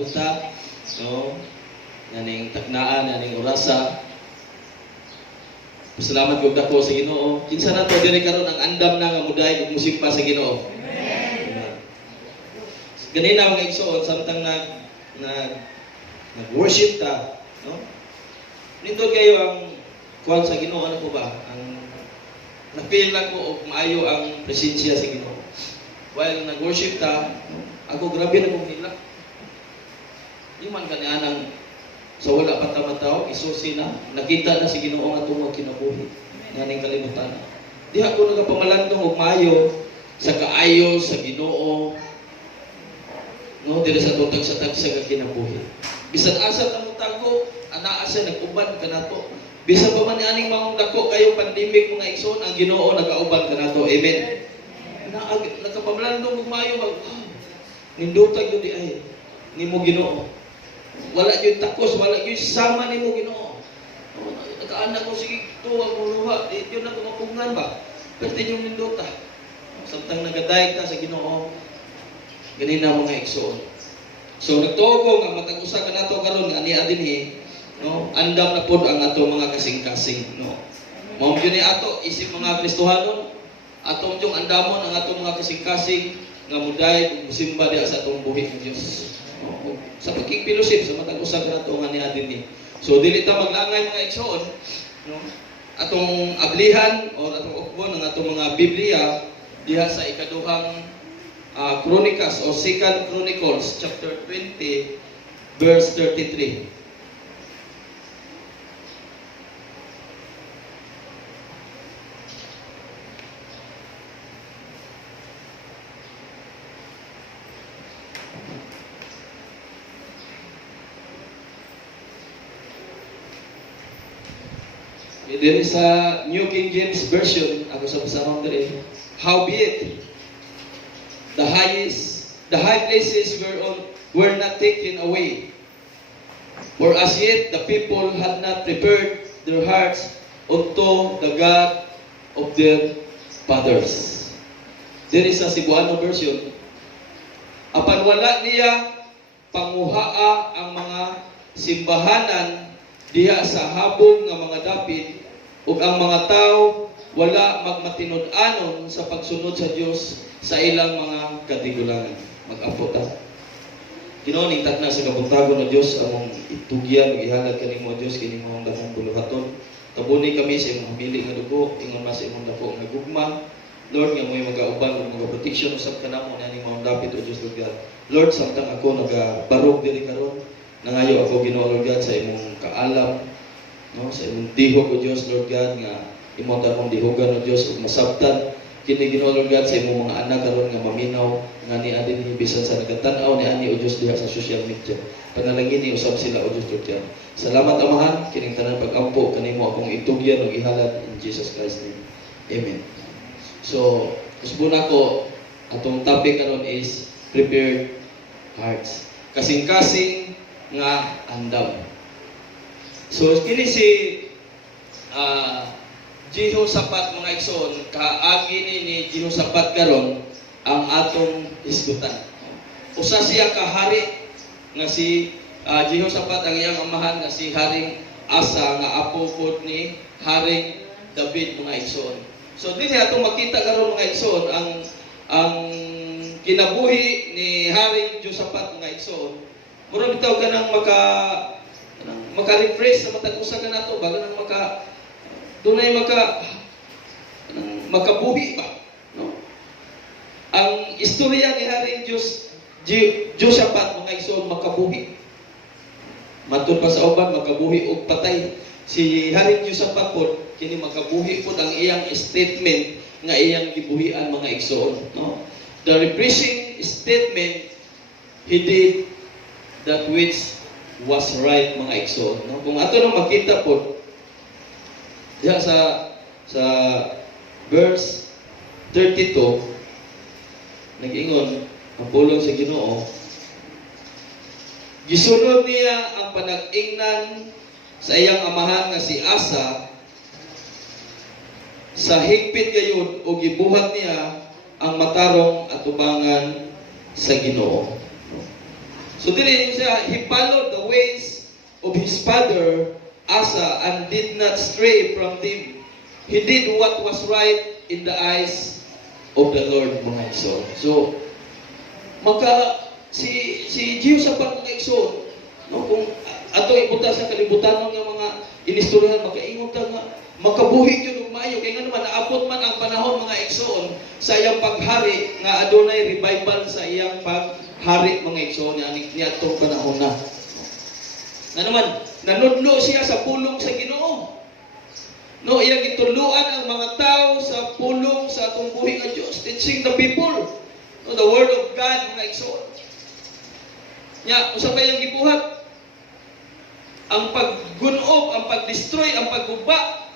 Uta, no? Yaning taknaan, yaning orasa. Pasalamat ko dako sa Ginoo. Kinsa na to diri karon ang andam na nga muday ug musimba sa Ginoo. Amen. Ganina mga igsoon samtang nag-worship ta, no? Nindot kayo ang kuwan sa Ginoo, ano po ba? Ang na-feel lang ko og maayo ang presensya sa Ginoo. While nag-worship ta, no? Ako grabe na kong nila. Di man kanianang sa wala pa tamataw, isusi na, nakita na si Ginoo nga itong kinabuhi. Nganing kalimutan. Di ako nagapamalandong og maayo sa kaayo sa Ginoo. No, diri sa tutag sa tagsa nga kinabuhi. Bisan asa ta mo tago, anaa sa nag-uban kanato. Bisan pa man aning mga dako kayong pandemic mga igsoon, ang Ginoo nagauban kanato. Amen. Nagapamalandong og maayo mag nindutag yun di ay nimo Ginoo. Wala yung takos, wala yung sama ni mo Ginoo. Nagkaanak ko, sige, tuwag mo luha. Yun na kumapungan ba? Pwede yung ninduta. Samtang nagadayag ka sa Ginoo, ganina mga igsoon. So, nagtuo nga, matag-usa ka na ito karon nga niya din no? Andam na po ang ato mga kasing-kasing. No? Mao yun ni ato, isip mga Kristohanon, atong yung andamon ang ato mga kasing-kasing nga muday kung musimba diya sa atong buhi ng Diyos. Sa pagkikpilusip, sa matag-usag na ito nga niya din So, dili ta maglangay mga igsoon, no? Atong ablihan o atong ukbon ng atong mga Biblia diha sa ikaduhang Chronicles o 2 Chronicles chapter 20 verse 33. There is a New King James Version, ako sa pasahong dere. Howbeit, the high places were not taken away, for as yet the people had not prepared their hearts unto the God of their fathers. There is a Cebuano version. Apan wala niya panguhaa ang mga simbahanan diha sa habong nga mga dapit, ug ang mga tao wala magmatinud-anon sa pagsunod sa Dios sa ilang mga katigulangan. Mag-apo ta. Kinoning takna sa kabuntagon ng Dios among itugyan ug ihalad kanimo Dios kini mo ang dakong buluhaton. Tabuni kami sa imong habiling nga dugo, ingon mas imong dako nga gugma. Lord, nga mo'y mag-auban ug mga protection usab kanamo na imong dapit o Dios Lord God. Lord, samtang ako nagabarog diri karon, nangayo ako Ginoo Lord God sa imong kaalam, no, sa imong dihog o Dios Lord God nga imong akong dihogan o Dios ug masabtan kini Ginoo Lord God sa imong mga anak karon nga maminaw nga ni adin bisan sa nagatan-aw ni ani o Dios diha sa social media. Panalangin ni usab sila o Dios Lord God. Salamat Amahan kining tanan pag-ampo kanimo akong itugyan ug ihalad in Jesus Christ name. Amen. So, usbon ako atong topic karon is prepared hearts. Kasing-kasing nga andam. So kini si Jehoshaphat mga igsoon, kaagi ni Jehoshaphat karon ang atong hisgutan. Usa siya ka hari nga si Jehoshaphat ang iyang amahan nga si Haring Asa nga apo pod ni Haring David mga igsoon. So dinhi atong makita karon mga igsoon ang kinabuhi ni Haring Jehoshaphat mga igsoon. Mura bitaw ka nang maka-refresh sa matag-usa ka nato bago nang dunay makabuhi ba, no? Ang istorya ni Haring Jehoshaphat mga igsoon makabuhi. Matud pa sa uban makabuhi og patay. Si Haring Jehoshaphat pod kini makabuhi pod ang iyang statement nga iyang gibuhian mga igsoon, no? The refreshing statement, he did that which was right mga igsoon, no? Kung ato nang makita po diha sa verse 32 nag-ingon ang pulong sa Ginoo, gisunod niya ang panag-ingnan sa iyang amahan nga si Asa sa higpit gayon o gibuhat niya ang matarong atubangan sa Ginoo. So dili siya, he followed the ways of his father Asa and did not stray from them. He did what was right in the eyes of the Lord, mga igsoon. So, si Jehoshaphat, mga igsoon, no, kung ato ipunta sa kalibutan ng mga inistoryahan, makaingon ta nga, makabuhi yun ng maayo. Kaya nga naman, naabot man ang panahon, mga igsoon, sa iyang paghari, nga adunay revival sa iyang paghari, mga igsoon, niya itong panahon na. Na naman, nanudlo siya sa pulong sa Ginoo. No, iyang gituluan ang mga tao sa pulong sa atong buhi nga Dios, teaching the people, no, the word of God, mga igsoon. Nya, usa pa iyang gibuhat ang paggunob, ang pagdestroy, ang pagguba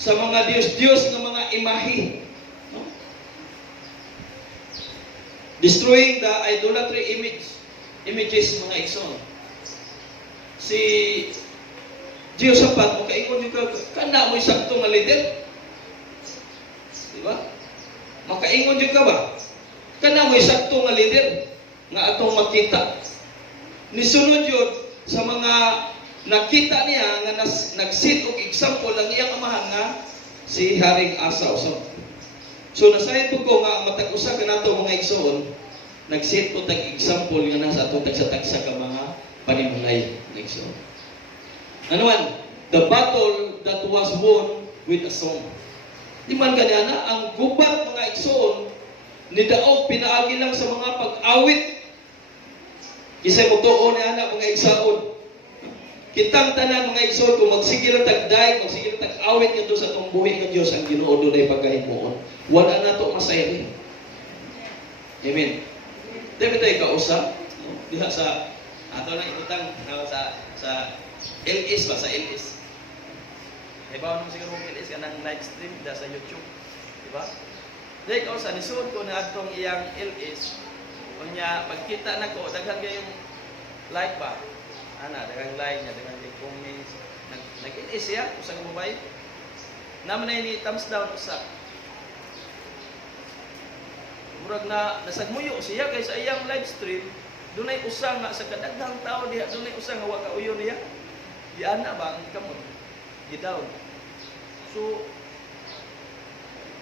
sa mga Diyos-Diyos ng mga imahe. No? Destroying the idolatry images, mga igsoon. Si Jehoshaphat, makaingon yung kana mo sakto nga leader. Di ba? Makaingon yung ka ba? Kana mo sakto nga leader nga atong makita. Nisunod yun sa mga nakita niya nga nagsit og example ang iyang amahan nga si Haring Asa usab. So nasayon po ko nga matag usa kanato mga igsoon, nagsit po tag example nga nasa atong tagsa-tagsa ka mga panimulay. So, ano man, the battle that was won with a song. Di man kanya na, ang gubat mga igsoon, nidaog pinaagi lang sa mga pag-awit. Kisay mo toon na anak mga igsoon. Kitang tanan mga igsoon, kung magsigil ang tagday, magsigil ang tag-awit nyo sa itong buhay ng Diyos, ang Ginoo doon ay pagkahimuon. Wala na ito masaya rin. Amen. Dito tayo kausap, no? Diha sa ato lang ikutang sa LS ba? Sa LS. Ibaw naman siguro mong LS ka ng live stream da sa YouTube. Diba? Dahil ko sa nisuod ko na atong iyang LS. Kunya, pagkita na ko, daghan kayong like ba? Daghang like niya, daghang kayong comments. Nag-LS siya, usang mobile. Naman na ni thumbs down usa. Murag na nasagmuyo siya kay sa iyang live stream. Dunay usa nga sa kadaghang tao diha, dunay usa nga wa kauyon niya. Di ana ba ang kamot? Gidaw. So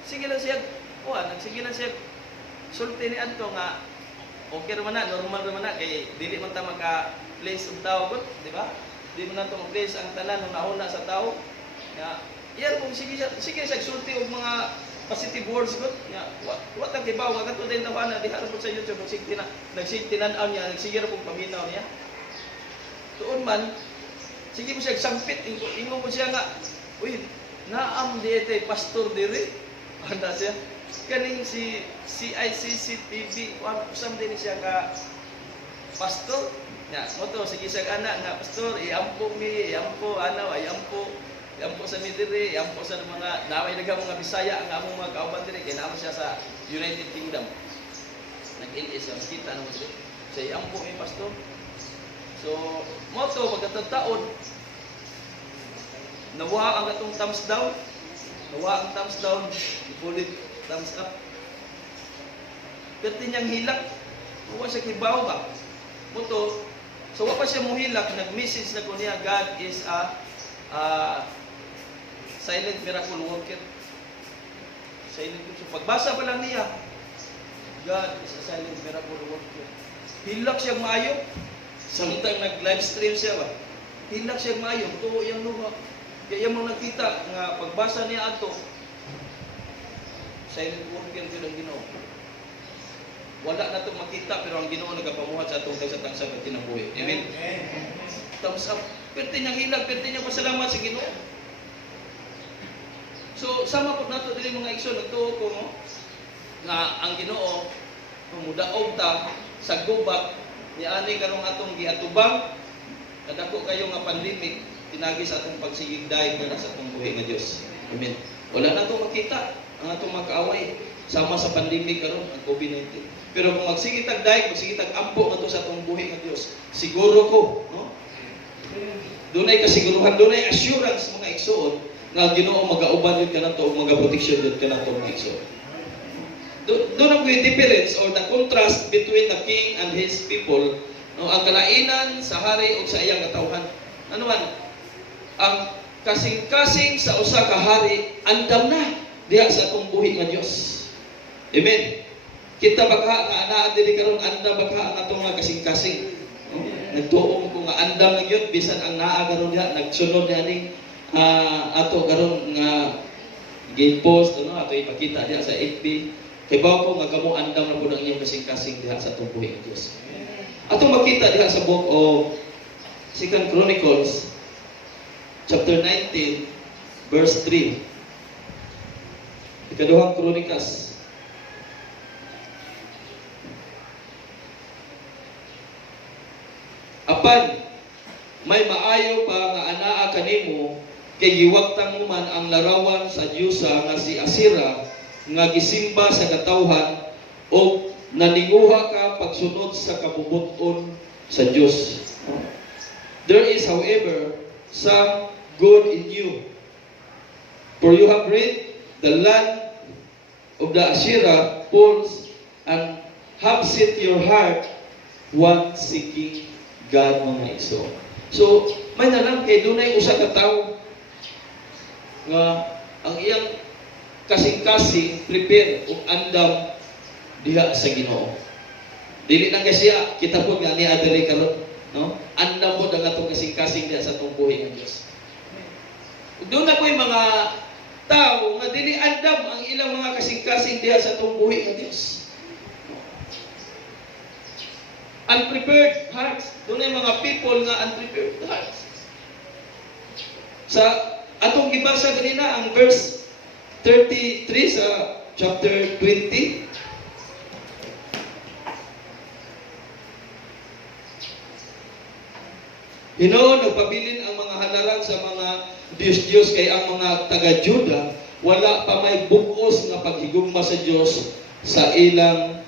sige lang siya, nagsige lang siya. Sulti ni adto nga okay ra man na, normal ra man na kay dili man ta maka-place og tao gud, di ba? Di man nato mag-place ang tanan ng nauna sa tao. Nga iyan kung sige siya sulti og mga positive words gud nya wa ta kibaw nga kadto din tawana diha ra sa YouTube nagsigtinan-an niya nagsigir pug paminaw niya tuon man sige mo siya sampit ingon mo siya nga uy naam di ite pastor diri anda siya kaning si CICC TV usam din siya ka pastor nya mo to sige siya anak nga pastor iampo anaw iampo yan po sa Midiri, yan po sa mga naway nagang mga Bisaya ang among mga kauban diri kay naman siya sa United Kingdom. Nag-LS ang kita naman diri. So yan po may pastor. So mo to pagkataon nawa ang atong thumbs down. Nawa ang thumbs down, ipulit thumbs up. Perti niyang hilak. Wa siya kibaw ba? Mo to so wa pa siya mohilak, nag-message na ko niya God is a silent miracle worker. Silent worker. Pagbasa pa lang niya, God is a silent miracle worker. Hilak siya maayo. Samtang nag-live stream siya ba? Hilak siya maayo. Tuo yung luha. Kaya yung mga nakita nga pagbasa niya ato, silent worker yun ang Ginoo. Wala na itong makita pero ang Ginoo nagapamuhat sa atong tagsa-tagsa ng kinabuhi. Amen? Thumbs up. Pwede niyang hilag, pwede niyang pasalamat sa Ginoo. So, sama po nato dili mga igsoon, nagtuo ko mo, nga ang Ginoo, mudaog ta sa gubat, niani karong atong giatubang, kadako kayo nga pandemic, tinagi sa atong pagsigigday nga sa atong buhi nga Dios. Amen. Wala na itong makita, ang atong makaaway, sama sa pandemic karon ang COVID-19. Pero kung magsigitag daig, magsigitag ampo nga to sa atong buhi nga Dios, siguro ko, no? Dunay kasiguruhan, dunay assurance mga igsoon nga Ginoo magauban yun ka na to o magaproteksyon yun ka na to mga igsoon. Doon ang difference or the contrast between the king and his people No, ang kalainan sa hari ug sa iyang katawhan. Ano man? Ang kasing-kasing sa usa ka hari andam na diha sa atong buhi nga Dios. Amen. Kita baka nga anaa diri karon andam baka ang atong nga kasing-kasing. No? Nagtuo ko nga andam na gyud bisan ang naa karon diha nagsunod ani ato karon nga gin-post ano ato ipakita diha sa FB. Kay bawo ko nga kamo andam na pud ang iyong kasing-kasing diha sa atong buhi nga Dios. Atong makita diha sa book of 2 Chronicles chapter 19 verse 3. Ikaduhang Kronikas apan may maayo pa nga anaa kanimo kay giwagtang mo man ang larawan sa Diyosa nga si Asira nga gisimba sa katawhan o naninguha ka pagsunod sa kabubuton sa Dios. There is however some good in you, for you have rid the land of the Asherah poles and have set your heart one seeking God mga iso. So, may nalang kay dunay usa ka tawo nga ang iyang kasing-kasing prepare ug andam diha sa Ginoo. Dili na siya kita pud nga ni adere karon, no? Andam mo ang atong kasing-kasing diha sa atong buhi nga Dios. Doon na ko'y mga tao nga dili andam ang ilang mga kasing-kasing diha sa atong buhi nga Dios. Unprepared hearts. Doon ay mga people nga unprepared hearts. Sa atong gibasa ganina ang verse 33 sa chapter 20. Hinoon nagpabilin ang mga halaran sa mga Diyos-Diyos kay ang mga taga-Juda wala pa may bugos nga paghigugma sa Dios sa ilang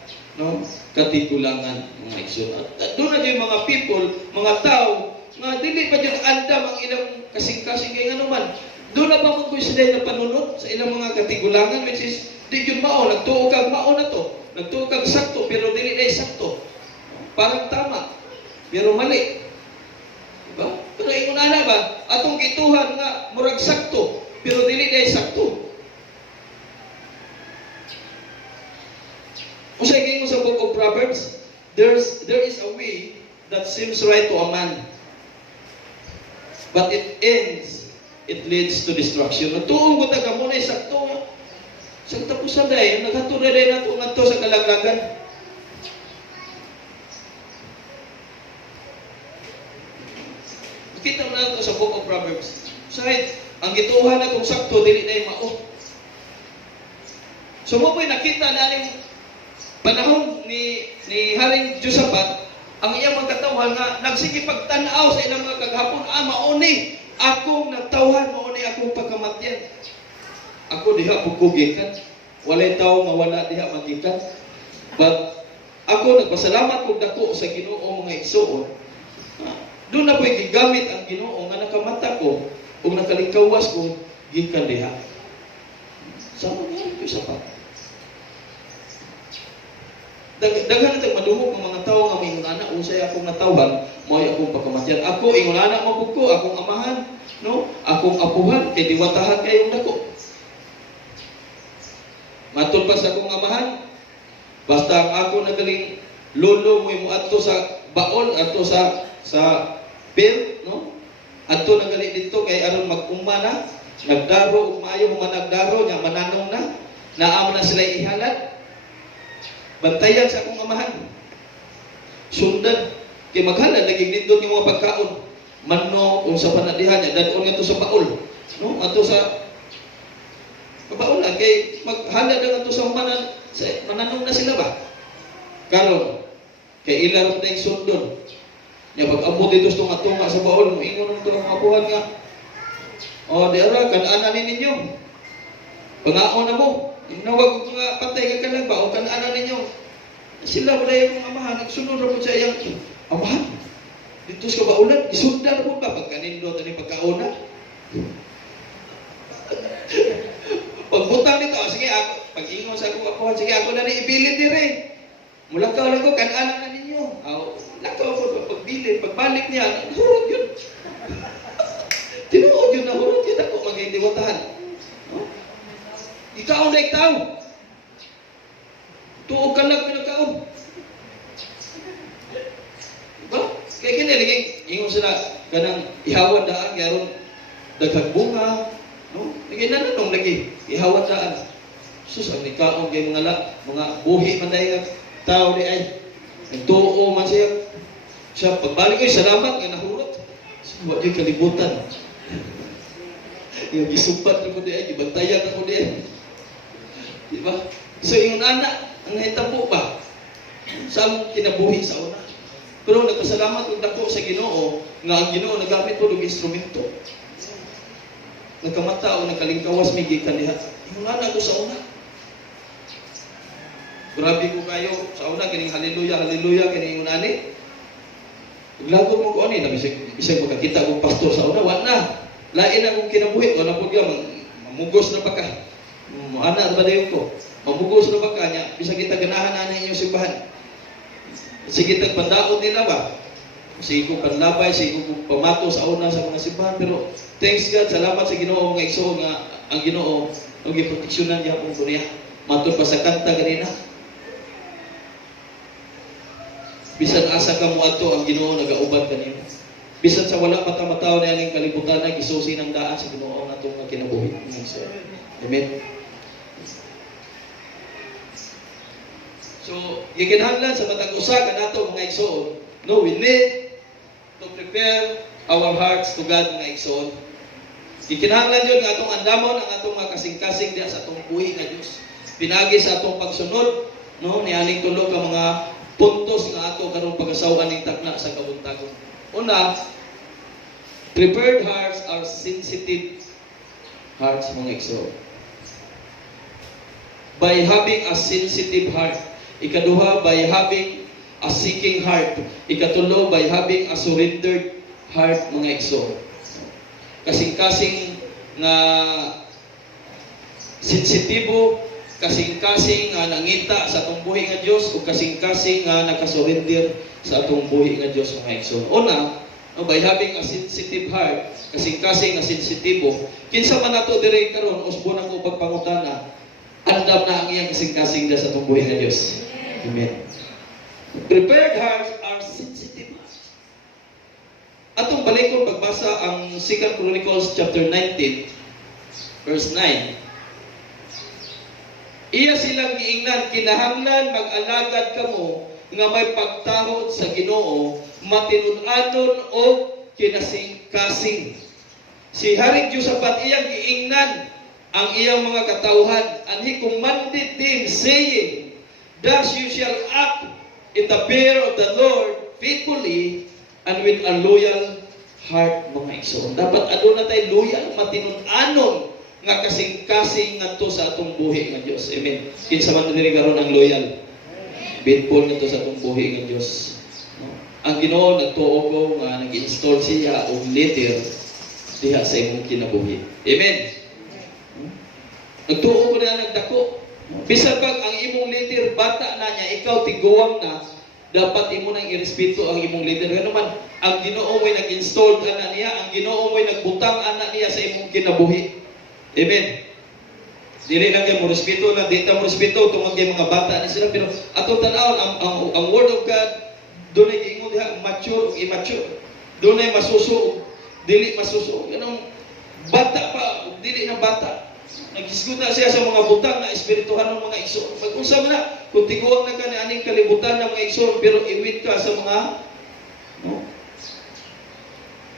katigulangan mga igsoon. At doon na yung mga people, mga tao nga dili pa yung andam ang ilang kasing-kasing kay ano man. Doon na pa mo sila na panunod sa ilang mga katigulangan which is di yun mao, nagtuo kag mao na to. Nagtuo kag sakto pero dili na sakto. Parang tama pero mali. Diba? Pero ingon ana ba, atong gituhan nga murag sakto, pero dili day sakto. Usay kay mo sa book of Proverbs, there is a way that seems right to a man, but it leads to destruction. Natuong ko taga mo na sakto. Sa tapusan day, naghatuna day nato ngadto sa kalaglagan. Kita mo na ito sa book of Proverbs. Sahit, ang gituhan na kung sakto, dili na yung mao. So mo po'y nakita na aling panahon ni Haring Josaphat, ang iyang magkatawhan nga nagsige pagtanaw sa ilang mga kaghapon, mauni, akong natawhan, mauni akong pagkamatyan. Ako diha pukugikan, walay tao nga wala diha magikan. But ako nagpasalamat kong dako sa Ginoo mga igsoon. Doon na po'y gigamit ang Ginoo nga nakamata ko o nakalikawas ko gikan diha. Sa mga ito isa pa. Daghan itong maduhog ng mga tao nga may ingunana, usay akong natawhan, mo'y akong pagkamatyan. Ako, ingunana mabug ko, akong amahan, no? Akong apuhan, kay diwatahan kayong dako. Matod pa sa akong amahan, basta ang ako nagaling lolo mo ato sa baon, ato sa bill, no? Ato nagali dito kay aron mag-umma na, nagdaro ug maayo mga nagdaro nya mananong na, naamo na sila ihalad. Bantayan sa akong amahan. Sundan kay maghalad lagi nindot yung mga pagkaon. Manno unsa pa na diha nya dadon nga to sa baul, no? Ato sa baul na kay maghalad ang ato sa mananong na sila ba? Karon kay ilarong na yung sundon. Nya pag-abot dito sa tunga sa baol, moingon mo ito ang mga buwan nga. O, di ara, kan-ana ninyo. Pangaon na mo. Inawag ko nga patay ka lang ba? O kan-ana ninyo. Sila wala yung amahan. Nagsunod na po siya yung amahan. Dito sa baulan, isundan mo ba? Pagkanindot na yung pagkauna. Pagbutang nito, sige ako, pag-ingon sa akong apuhan, sige ako na rin ibilin din rin. Mula ka lang ko, kan-ana na ninyo. Lakaw ko pagbilin, pagbalik niya, hurot yun. Tinuod yun na hurot yun ako mag-indiwatahan. No? Ikaw na ikaw. Tuog ka lang pinagkaon. Diba? Kaya kiniliging, ingon sila, kanang ihawan daan, garon daghang bunga, no? Lagi nananong lagi, ihawan daan. Sus, ang ikaon kay mga buhi man dahil tao di ay, nagtuo man siya, pagbalik ko, salamat nga nahurot. So, wag yung kalibutan. Yung gisumpat ako di ay, ibantayan ako di ay. Diba? So, yung anak, ang nahitabo ba? Saan kinabuhi sa una? Pero nagpasalamat kung dako sa Ginoo nga ang Ginoo nagamit ko ng instrumento. Nagkamata o nagkalingkawas may gikan diha. Yung anak ko sa una. Grabe ko kayo sa una kining haleluya, haleluya kining unani. Iglagot mo ko ani na bisag magkakita kong pastor sa una, wa na. Lain akong kinabuhi ko na pud mamugos na pa ka. Anak ba dayon ko? Mamugos na ba kanya, bisa kita ganahan na inyong simbahan. Sige tagpandaot nila ba? Sige ko panlabay, sige ko pamato sa una sa mga simbahan. Pero thanks God, salamat sa Ginoo mga igsoon nga ang Ginoo og giproteksyonan niya akong kuriya. Matod pa sa kanta ganina. Bisan asa ka mo ato ang Ginoo nagaubad kanimo. Bisan sa wala pa ta mataw na ning kalibutan na gisusi ng daan sa Ginoo ang atong kinabuhi. Amen. So, gikinahanglan sa matag usa kanato mga igsoon, no, we need to prepare our hearts to God mga igsoon. Gikinahanglan yun nga atong andamon ang atong mga kasing-kasing diha sa atong buhi nga Dios. Pinagi sa atong pagsunod, no, nianing tulo ka mga puntos nga ato karong pagasawan ning takna sa kabuntagon. Una, prepared hearts are sensitive hearts mga igsoon. By having a sensitive heart. Ikaduha, by having a seeking heart. Ikatulo, by having a surrendered heart, mga igsoon. Kasing-kasing nga sensitibo, kasing-kasing nga nangita sa atong buhi nga Dios, o kasing-kasing nga nakasurrender sa atong buhi nga Dios, mga igsoon. Una, by having a sensitive heart, kasing-kasing nga sensitibo, kinsa man nato dire karon usbon ako pagpangutana, andam na ang iyang kasing-kasing sa atong buhi nga Dios. Amen. Prepared hearts are sensitive hearts. Atong balikon pagbasa ang 2 Chronicles chapter 19 verse 9. Iya silang giingnan, kinahanglan mag-alagad kamo nga may pagtahod sa Ginoo, matinud-anon o kinasing-kasing. Si Haring Josaphat iyang giingnan ang iyang mga katawhan, and he commanded them, saying, thus you shall act in the fear of the Lord faithfully and with a loyal heart, mga igsoon. Dapat aduna tay loyal, matinud-anon nga kasing-kasing ngadto sa atong buhi nga Dios. Amen. Kinsa man diri karon ang loyal, faithful ngadto sa atong buhi nga Dios. No? Ang Ginoo nagtuo ko nga nag-install siya og leader diha sa imong kinabuhi. Amen. Nagtuo ko na nagdako. Bisan pag ang imong leader bata na niya, ikaw tiguwang na, dapat imo nang irespeto ang imong leader. Ano man, ang Ginoo mo'y nag-install ana niya, ang Ginoo mo'y nagbutang ana niya sa imong kinabuhi. Amen. Dili lang mo respeto na, dito mo respeto tungod kay mga bata na sila, pero atong tan-awon ang word of God dunay giingon diha mature ug immature. Dunay masuso, dili masuso. Ganong bata pa, dili na bata. Naghisguta siya sa mga butang na espirituhan ng mga igsoon. Pag-usap na, kung tiguang na ka ni aning kalibutan ng mga igsoon, pero iwit ka sa mga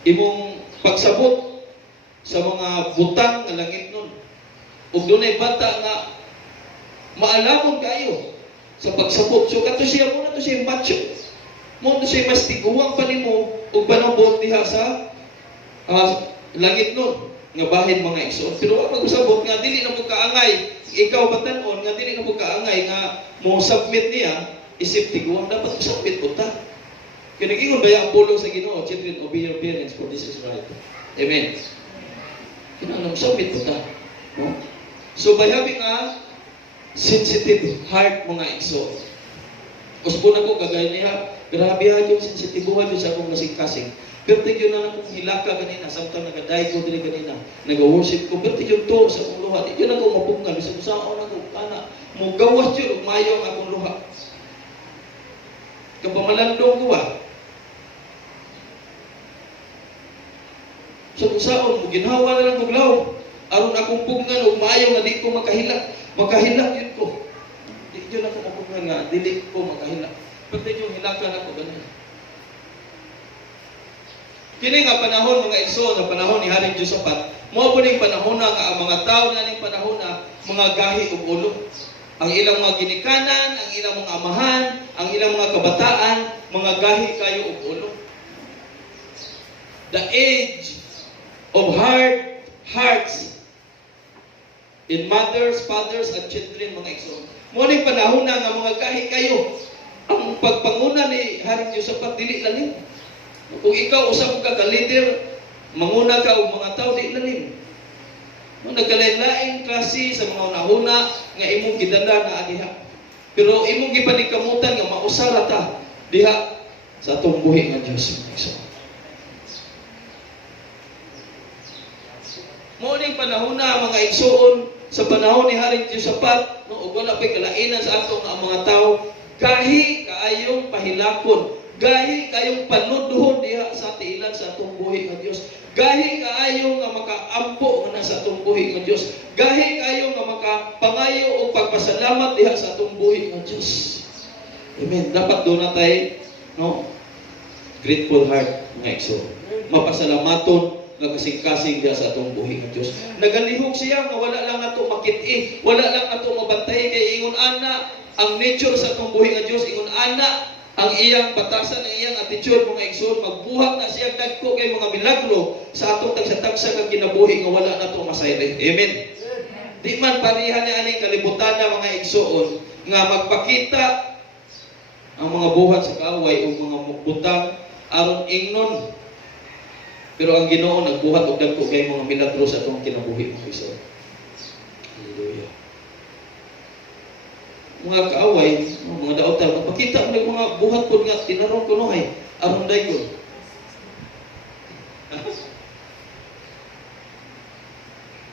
imong pagsabot sa mga butang na langit nun. Ug dunay bata nga maalamon kayo sa pagsabot. So kato siya muna to siya macho. Mo to siya mas tiguang pa nimo ug panabot diha sa langit nun. Nga bahin mga igsoon. Pero wag mag-usabot nga dili na mo kaangay, ikaw batan-on nga dili na mo kaangay nga mo submit niya, isip tiguang dapat submit ko ta. Kaya nag-ingon ba yung Apollo sa Ginoo, children, obey your parents for this is right. Amen. Kinahanglan submit ko ta. No? So by having a sensitive heart mga igsoon, usbon ako kagaya niya Grabe ha yung sensitibuhan yun sa akong kasing-kasing. Pero tigyo na akong hilaka kanina, samtang nagaday ko dili kanina, nag-worship ko, pero tigyo to sa akong luha. Tigyo na akong mapungan, bisag saan ako ana, mo gawas yun, umayaw ang akong luha. Kapamalandong ko ba? So kung saan, ginhawa na lang maglaw. Aron akong pungan, umayaw na di ko makahilak. Makahilak yun ko. Di yun ako mapungan nga, dili ko makahilak. Pati yung hilakan ako ganun. Kini nga panahon mga igsoon, na panahon ni Haring Josaphat, mo po ning panahon na nga ang mga tao na ning panahon na mga gahi ug ulo. Ang ilang mga ginikanan, ang ilang mga amahan, ang ilang mga kabataan, mga gahi kayo ug ulo. The age of hearts in mothers, fathers, and children, mga igsoon. Mo ning panahon na nga mga gahi kayo. Ang pagpanguna ni Haring Josaphat dili lalim. Kung ikaw usab ka leader, manguna ka og mga tao di lalim. Nagkalain-lain klase sa mga unahuna nga imong gidala na adiha. Pero imong gipanikamutan nga mausara ta diha sa atong buhi nga Dios. Mo ning panahon na mga igsoon sa panahon ni Haring Josaphat, no, ug wala pay kalainan sa ato nga mga tao. Gahi kaayong pahilakon, gahi kayong panudhon diha sa tiilan sa atong buhi nga Dios. Gahi kaayo nga makaampo nga sa atong buhi nga Dios. Gahi kayo nga makapangayo o pagpasalamat diha sa atong buhi nga Dios. Amen. Dapat do na tay no grateful heart nga igsoon. Mapasalamaton nga kasing-kasing diha sa atong buhi nga Dios. Nagalihok siya nga wala lang nato makit-i, wala lang nato mabantay kay ingon ana ang nature sa atong buhi nga Dios, ingon ana ang iyang batasan, ang iyang attitude mga igsoon, magbuhat na siya dagko kay mga milagro sa atong tagsa-tagsa nga kinabuhi nga wala nato masayri. Amen. Di man pariha ni aning kalibutan na mga igsoon nga magpakita ang mga buhat sa kaaway o mga butang aron ingnon. Pero ang Ginoo nagbuhat og dagko kay mga milagro sa atong kinabuhi mga igsoon. Hallelujah. Mga kaaway, mga daotan, magpakita mo mga buhat po nga, tinarong ko nohay, aron day ko.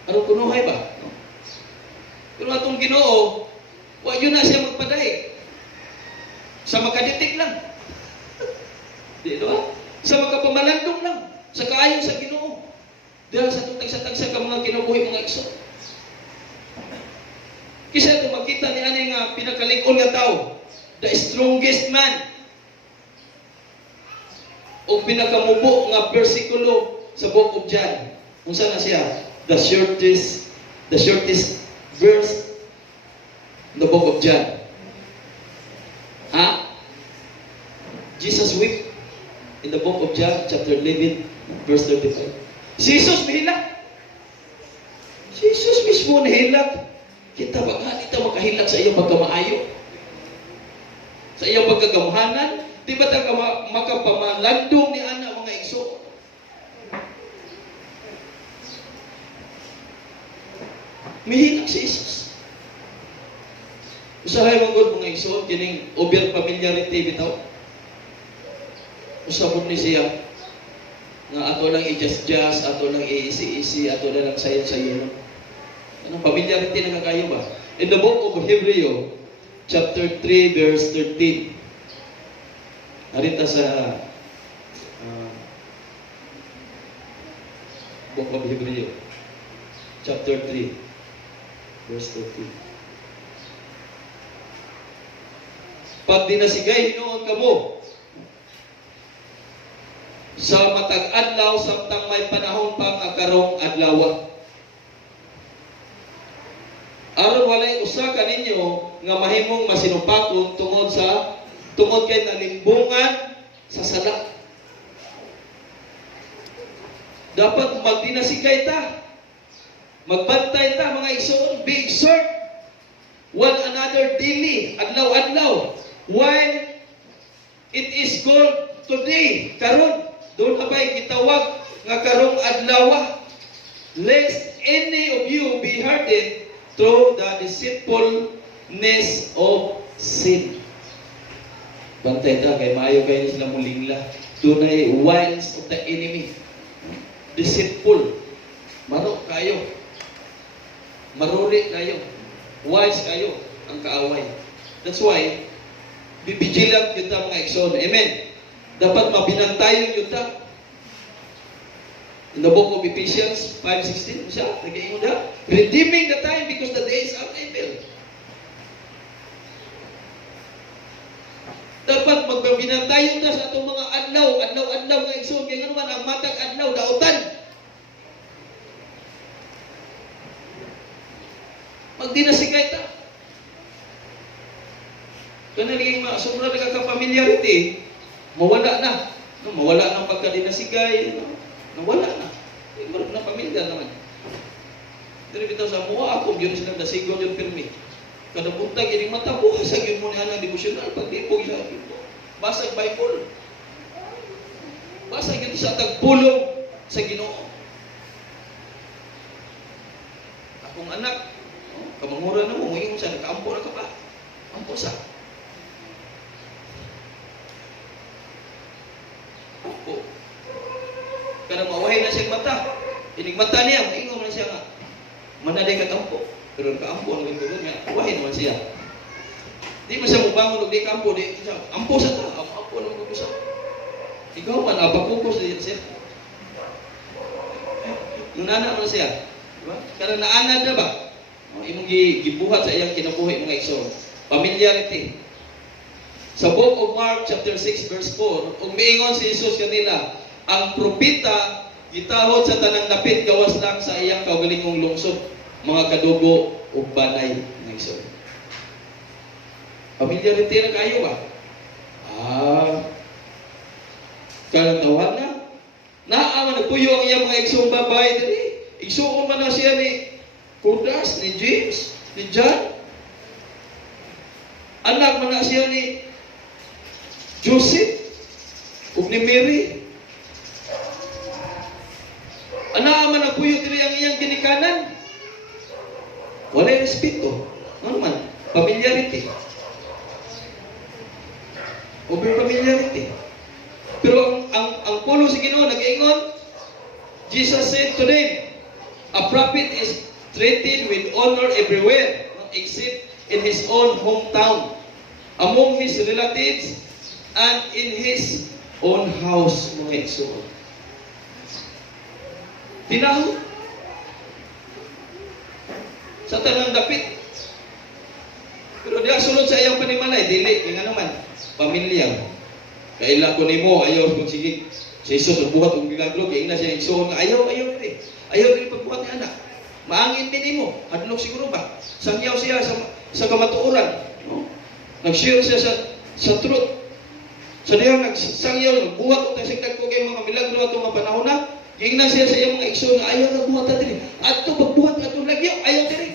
Aron ko nohay ba? No? Pero atong Ginoo, wa yun na siya magpaday. Sa makaditik lang. Di ba? Sa makapamalandong lang. Sa kaayon sa Ginoo. Dahil sa tagsa-tagsa ka mga kinabuhi mga igsoon. Kisa ito makita ni ani nga pinakalig-on nga tao, the strongest man. O pinakamubo nga bersikulo sa Book of John. Unsa na siya? The shortest verse in the Book of John. Ha? Jesus wept in the Book of John, chapter 11, verse 35. Si Jesus nahilak. Si Jesus mismo nahilak. Kita ba nga, dito makahilak sa iyong pagkamaayo? Sa iyong pagkagamhanan? Di ba tayo makapamalandong ni Ana mga igsoon? Mihilak si Jesus. Usahay mong good mga igsoon, kining over familiarity bitaw. Usabot ni siya nga ato lang i-just, ato lang i-easy, ato lang sayo-sayo. Anong familiarity na kakayo ba? In the book of Hebrew, chapter 3, verse 13. Narita sa book of Hebrew, chapter 3, verse 13. Pag dinasigay hinoon kamo sa matag adlaw samtang may panahon pa nga karong adlaw. Aron walay usa kaninyo nga mahimong masinupakon tungod kay nalimbungan sa sala. Dapat magdinasigay ta. Magbantay ta mga igsoon, be exhort one another daily, adlaw-adlaw. While it is called today, karon doon abay gitawag nga karong adlaw, lest any of you be hardened through the deceitfulness of sin. Bantay ta, kay maayo kayo sila mulingla. Dunay wiles of the enemy. Deceitful. Maro kayo. Maruri kayo. Wise kayo ang kaaway. That's why, bibigilant yun ta mga igsoon. Amen. Dapat mabinantayon yun ta. In the book of Ephesians 5:16, siya, nag-iingon na, redeeming the time because the days are evil. Dapat magbabinantayon na sa itong mga adlaw nga igsoon. Kaya nga naman, ang matag adlaw, dautan. Magdinasigay ta. Kaya naging sobra nagkaka-familiarity, mawala na. No, mawala na ang pagkadinasigay. No? Nawala na. Marag na pamilya naman. Pero bitaw sa mua ako, yun silang nasigaw yun pirmi. Kada buntag, ining mata, buhasag yun mo niya ng devotional, pagdipog siya. Basag Bible. Basag yun sa tagpulong sa Ginoo. Akong anak, kamangura na mo, ngayon siya, nakaampo na ka pa. Ampo sa. Ampo. Kada mawahay na siyang mata. Inig mata niya, maingon na siya nga. Manaday katampo. Pero nakaampo ang linggo niya. Wahay naman siya. Di man siya mubangon og di kampo. Di siya, ampo sa ta. Ampo naman ko siya. Ikaw man, abakukos din siya. Yung nana man siya. Diba? Kada naanad na ba? Imong gibuhat sa iyang kinabuhi mga igsoon. Familiarity. Sa book of Mark chapter 6 verse 4, ug miingon si Jesus kanila, ang propeta gitahod sa tanang dapit gawas lang sa iyang kaugalingong lungsod, mga kadugo ug banay nga igsoon. Familiarity na kayo ba? Kanang tawag na. Naaman nagpuyo ang iyang mga igsoong babae diri. Igsoon man na siya ni Judas, ni James, ni John. Anak man na siya ni Joseph ug ni Mary. Ana man nagpuyo diri ang iyang ginikanan. Walay respeto. Ano man? Familiarity. Over familiarity. Pero ang pulo si Ginoo nag-ingon, Jesus said to them, a prophet is treated with honor everywhere, except in his own hometown, among his relatives, and in his own house, mga igsoon. Tinahod. Sa tanang dapit. Pero diya sulod sa iyang panimalay, dili, kaya nga naman, pamilya. Kaila ko nimo, ayaw kung sige, si Jesus buhat og milagro, kaya na siya igsoon nga, ayaw rin. Ayaw rin pagbuhat ni anak. Maangin din nimo, hadlok siguro ba? Sangyaw siya sa kamatuoran. No? Nag-share siya sa truth. Sa diya nagsangyaw, nagbuhat og tasigdag ko kay mga milagro atong mga panahon na, gingnan siya sa iyang mga igsoon nga ayaw na buhat na diri. At ito pagbuhat atong lagyaw, ayaw diri.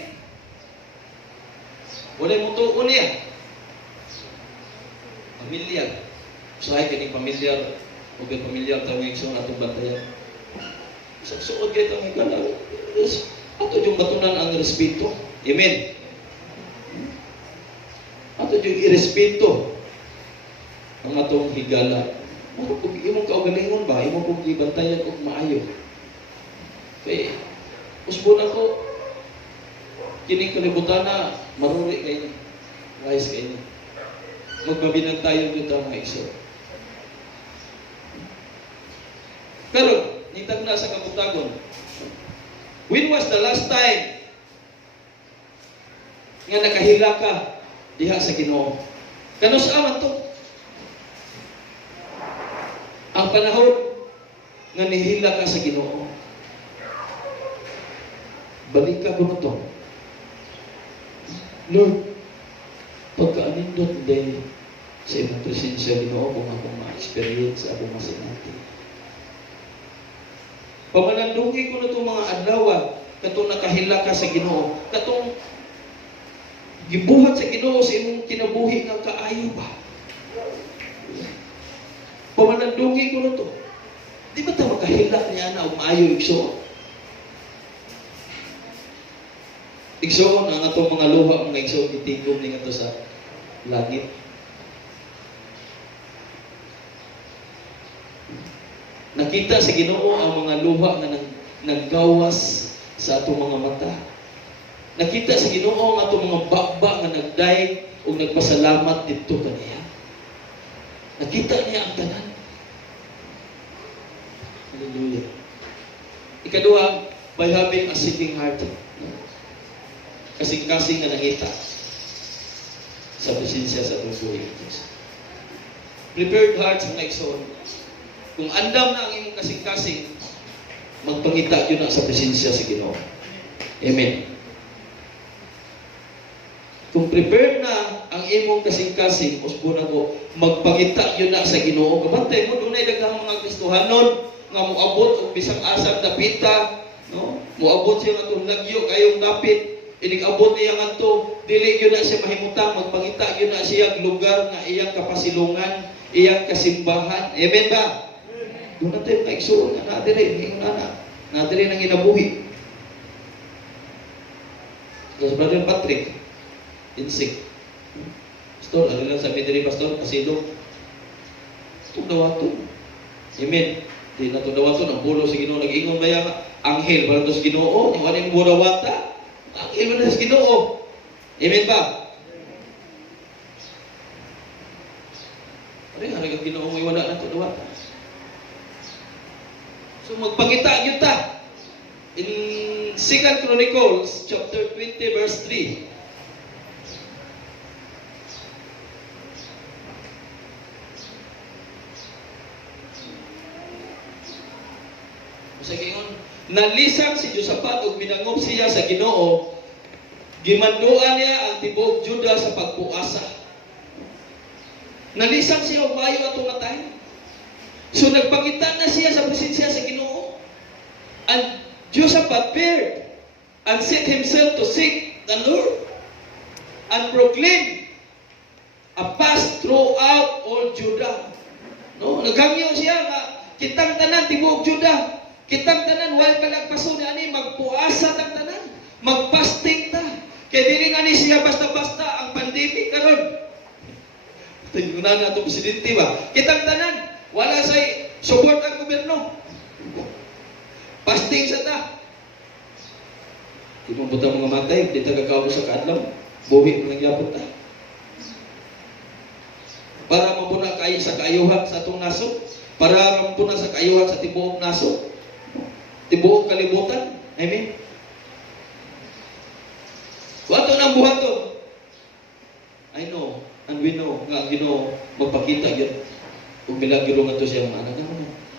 Walay mo tuon niya. Pamilyar. Usahay kaning pamilyar. Huwag yung pamilyar tawag igsoon atong bantayan. Sa suod kayo itong ikala. Ato yung batunan ang respeto. Amen. Ato yung irespeto ang atong higala. Kung imong kaugalingon ba, imong kung ibantayan o maayo. Kaya, usbon ako, kining kalibutan na, maruri kayo. Wise kayo. Magbabinantayan dito mga igsoon. Pero, nitag na sa kabutagon, when was the last time nga nakahila ka diha sa Ginoo? Kanus aman to? Ang panahon nga nihila ka sa Ginoo. Balik ka ko to. Lord, pagkaanindot din sa imong presensya Ginoo kung akong ma-experience akong masinati. Pamanandungi ko na itong mga adlaw, katong nakahila ka sa Ginoo, katong gibuhat sa Ginoo sa imong kinabuhi nga kaayo ba? Pamanandungi ko na ito. Di ba ito makahila niya na o maayo igsoon? Igsoon ang atong mga luha, mga igsoon, itigom niya ito sa langit. Nakita sa Ginoo ang mga luha nga naggawas sa atong mga mata. Nakita sa Ginoo ang atong mga bakba nga nagdayeg o nagpasalamat dito kaniya. Nakita niya ang tanan. Hallelujah. Ikaduha, by having a seeking heart. Kasing-kasing na nakita sa presensya sa atong buhay. Prepared hearts ang naigsoon. Kung andam na ang imong kasing-kasing, magpangita yun na sa presensya sa Ginoo. Amen. Kung prepared na ang imong kasing-kasing, usbo na ko, magpangita yun na sa Ginoo. Kabantay mo, doon ay daghang mga Kristohanon nga moabot og bisang asang dapita, no? Moabot siya nga itong lagyo kayong dapit, inig-abot niya nga ito, dili yun na siya mahimutang, magpangita yun na siya lugar nga iyang kapasilungan, iyang kasimbahan. Amen ba? Doon na tayo kaigsuon nga nadiri, ngayon nadiri nang inabuhi. So, Brother Patrick, insik. Pastor, ano lang sabi diri, Pastor, kasilong. Itong dawato. Amen. Di na itong dawato, ang pulo sa Ginoo, nag-ingon ba yung anghel, para ito sa Ginoo, yung anong burawata, anghel ba na sa Ginoo. Amen ba? Ano yung halagang Ginoo mo, wala na itong dawata. So, magpangita yun ta. In 2 Chronicles, chapter 20, verse 3, sa gingon, nalisang si Josaphat ug minangop siya sa Ginoo, gimanduan niya ang tibuok Juda sa pagpuasa. Nalisang siya og maayo atong matay. So nagpangita na siya sa presensya sa Ginoo. And Josaphat feared and set himself to seek the Lord and proclaim a fast throughout all Judah. No, naghangyo siya nga kitang tanan tibuok Judah. Kitang tanan, while palagpaso na ani, magpuasa tang tanan. Magpasting ta. Kaya dili nga ni siya basta-basta ang pandemic karon. Tingnan na itong presidente ba? Kitang tanan, wala say support ang gobyerno. Pasting sa ta. Di mo buta mga matay, di ta gagawa sa kaadlaw. Buhi mo nagyapot ta. Para mabuna kayo sa kaayuhan sa itong naso. Para mabuna sa kaayuhan sa tibuok naso. Tibuok kalibutan. Amen. Wato nang buhaton. I know, and we know, nga Ginoo magpakita yun. Kung milagro nga ito siya mga anak.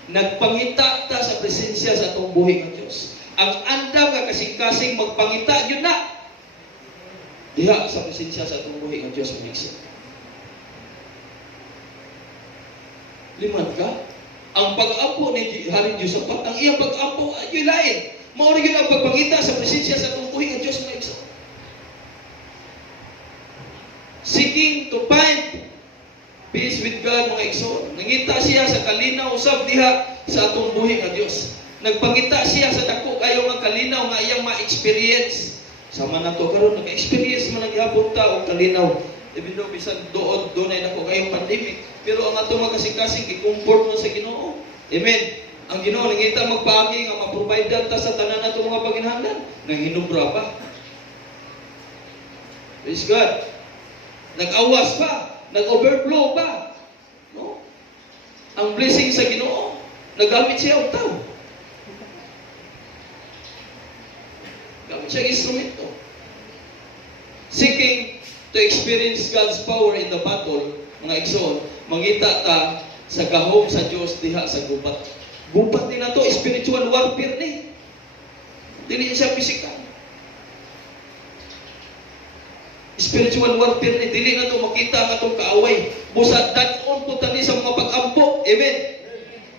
Nagpangita ta sa presensya sa itong buhay ng Diyos. Ang andam nga kasing-kasing magpangita yun na. Diha sa presensya sa itong buhay ng Diyos. Liman ka? Ang pag-apo ni Haring Josaphat, ang iyang pag-apo ay lain. Mauri yun ang pagpangita sa presensya sa tungkuhin ng Diyos na isa. Seeking to find peace with God, mga igsoon. Nangita siya sa kalinaw, usab diha sa atong buhi ng Diyos. Nagpangita siya sa dako kayo nga kalinaw nga iyang ma-experience. Sama na to karon nag-experience man naghapon ta og kalinaw. Even though bisan doon ay nako kayong pandemic, pero ang atong magkasing-kasing i-comfort mo sa Ginoo. Amen. Ang Ginoo nangita magpaagi nga ma-provide ta sa tanan nato mga paginahanglan. Nang hinubra pa. Praise God. Nag-awas pa, nag-overflow pa. No? Ang blessing sa Ginoo, nagamit siya og tao. Gamit siya instrumento. Seeking to experience God's power in the battle, mga igsoon, mangita ta sa gahom sa Dios diha sa gubat. Gubat din na to, spiritual warfare ni. Dili siya physical. Spiritual warfare ni, dili na to makita nga itong kaaway. Busa, dat-on po tani sa mga pag-ampo. Amen.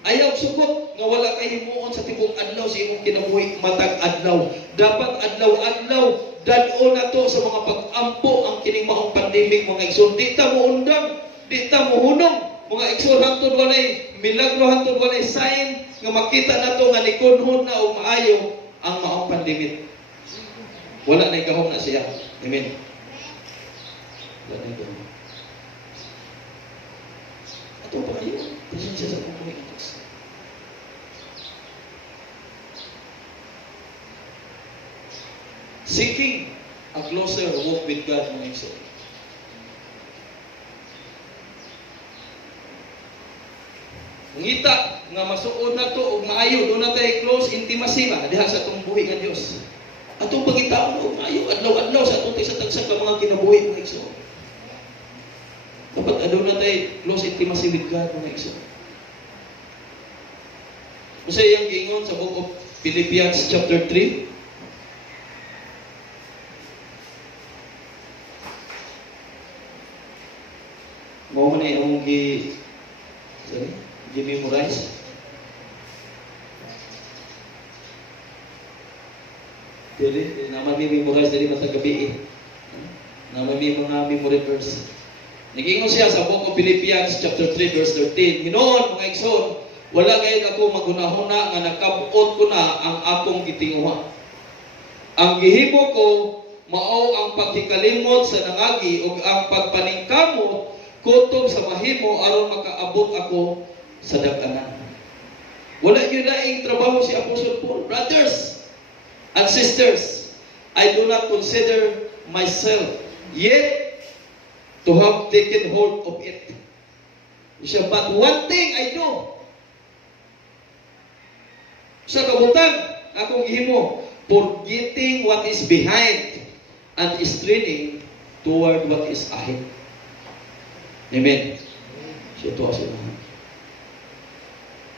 Ayaw sugot nga wala kay himuon sa tibok adlaw sa imong kinabuhi matag adlaw. Dapat adlaw-adlaw dad-on na to sa mga pag-ampo ang kining maong pandemic, mga igsoon. Di ta mo undang, di ta mo hunong, mga igsoon, hantod walay milagro, hantod walay sign nga makita na to nga nikunhon na o maayo ang maong pandemic. Wala na ikahong na siya. Amen. Wala na ikahong. Ato pa kayo, presensya sa pagpuhin ng Diyos. seeking a closer walk with God, mga igsoon. Ngita nga masuod na to og maayo do na tay close intimacy ba diha sa atong buhi nga Dios. Atong pangitaon og maayo adlaw-adlaw sa atong tagsa ka mga kinabuhi mga igsoon. Dapat aduna tay close intimacy with God mga igsoon. Usa yang giingon sa book of Philippians chapter 3. Mao man ay among memorize. Dili, naman may memorize dili matag gabi eh. Naman may mga memory verse. Nag-ingon siya sa book of Philippians chapter 3 verse 13. Hinoon mga igsoon, wala gayud ako magunahuna nga nakabuot ko na ang akong gitinguha. Ang gihimo ko mao ang pagkikalimot sa nangagi ug ang pagpaningkamot kutob sa mahimo aron makaabot ako sa dag-anan. Wala yun laing trabaho si Apostle Paul. Brothers and sisters, I do not consider myself yet to have taken hold of it. Siya, but one thing I do. Sa kabutang, akong gihimo, forgetting what is behind and straining toward what is ahead. Amen. So, ito as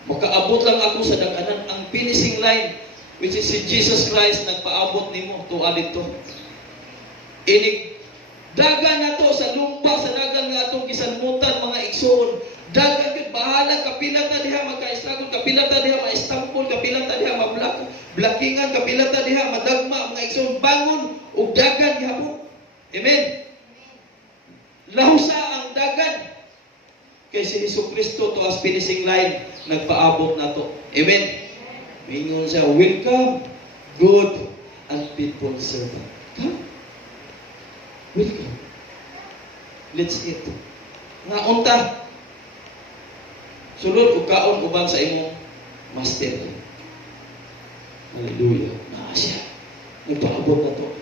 makaabot lang ako sa dag-anan. Ang finishing line, which is si Jesus Christ, nagpaabot nimo tuwa dito. Inig dagan na to sa lupa, sa dagan nga itong kisanmutan, mga igsoon. Dagan yun, bahala, kapilata diha, magka-estragon, kapilata diha, ma-estampol, kapilata diha, ma-blackingan, kapilata diha, madagma, mga igsoon, bangon, ug dagan gihapon. Amen. Lahusa ang dagan. Kay si Jesucristo to as finishing line, nagpaabot na to. Amen. Mingon siya, welcome, good and faithful servant. Come. Welcome. Let's eat. Nga unta. Sulod o kaon uban sa imong master. Hallelujah. Na siya. Nagpaabot na to.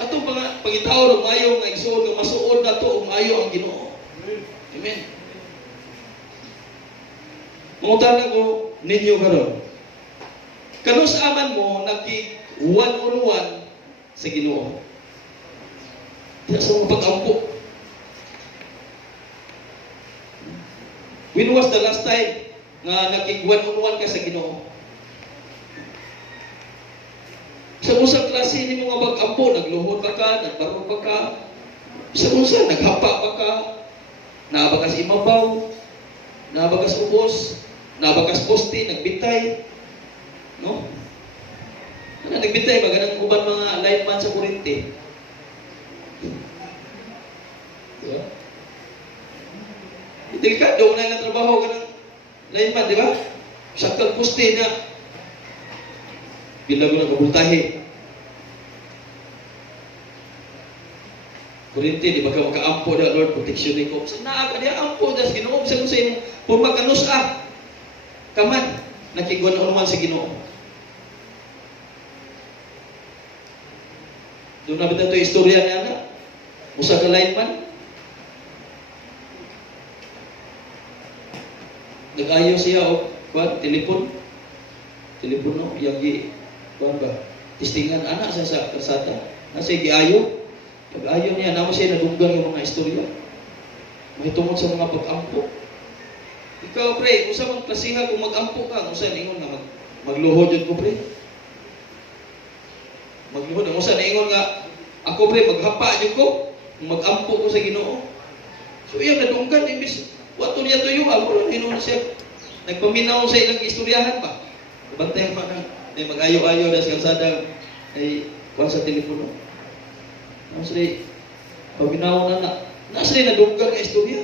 Atong pangitaw ng mayo nga igsoon nga masuod na to mayo ang Ginoo. Amen. Mangutana ko ninyo karon. Kano sa aman mo naki one-on-one sa Ginoo? Diya sa mga pag-ampo. When was the last time nga naki one-on-one ka sa Ginoo? Sa usang klase ni mga pag-ampo, nagluhod ba ka, nagbaro ba ka? Sa usa, naghapa ba ka? Nabakas imabaw, nabakas ubos, nabakas poste, nagbitay. No? Ano, nagbitay ba? Ganang uban mga lineman sa kurente. Diba? Delikado na yung trabaho ka ng lineman, di ba? Sakal poste na. Bila mo nagabultahi. Kurente, di ba ka makaampo na, Lord, protection ni ko. Sa naaka niya, ampo, das Ginoo. Sa kung sa inyo, kung magkanus kaman, nakiguan na naman sa Ginoo. Doon na ba ito yung istorya niya na? Musa ka lineman? Nag-ayo siya o, telepon. Telepon no, yung ba? Tistingan anak sa karsada. Nasa giayo. Pag-ayo niya, namo siya nadunggan yung mga istorya. Mahitungod sa mga pag-ampo. Ikaw, pre, usa mong klasiha kung mag-ampo ka, usa ningon nga magluhod yun ko, pre. Magluhod. Usa ningon nga, ako, pre, maghapa yun ko, mag-ampo ko sa Ginoo. So, iyang nadunggan, imbis, wato niya tuyo, ako lang, inon siya. Nagpaminaw sa ilang istoryahan pa. Bantay pa na, mag-ayo-ayo na sa kalsada, ay, kuha sa telepono. Nasri, paminaw na nasri nadunggan nga istorya.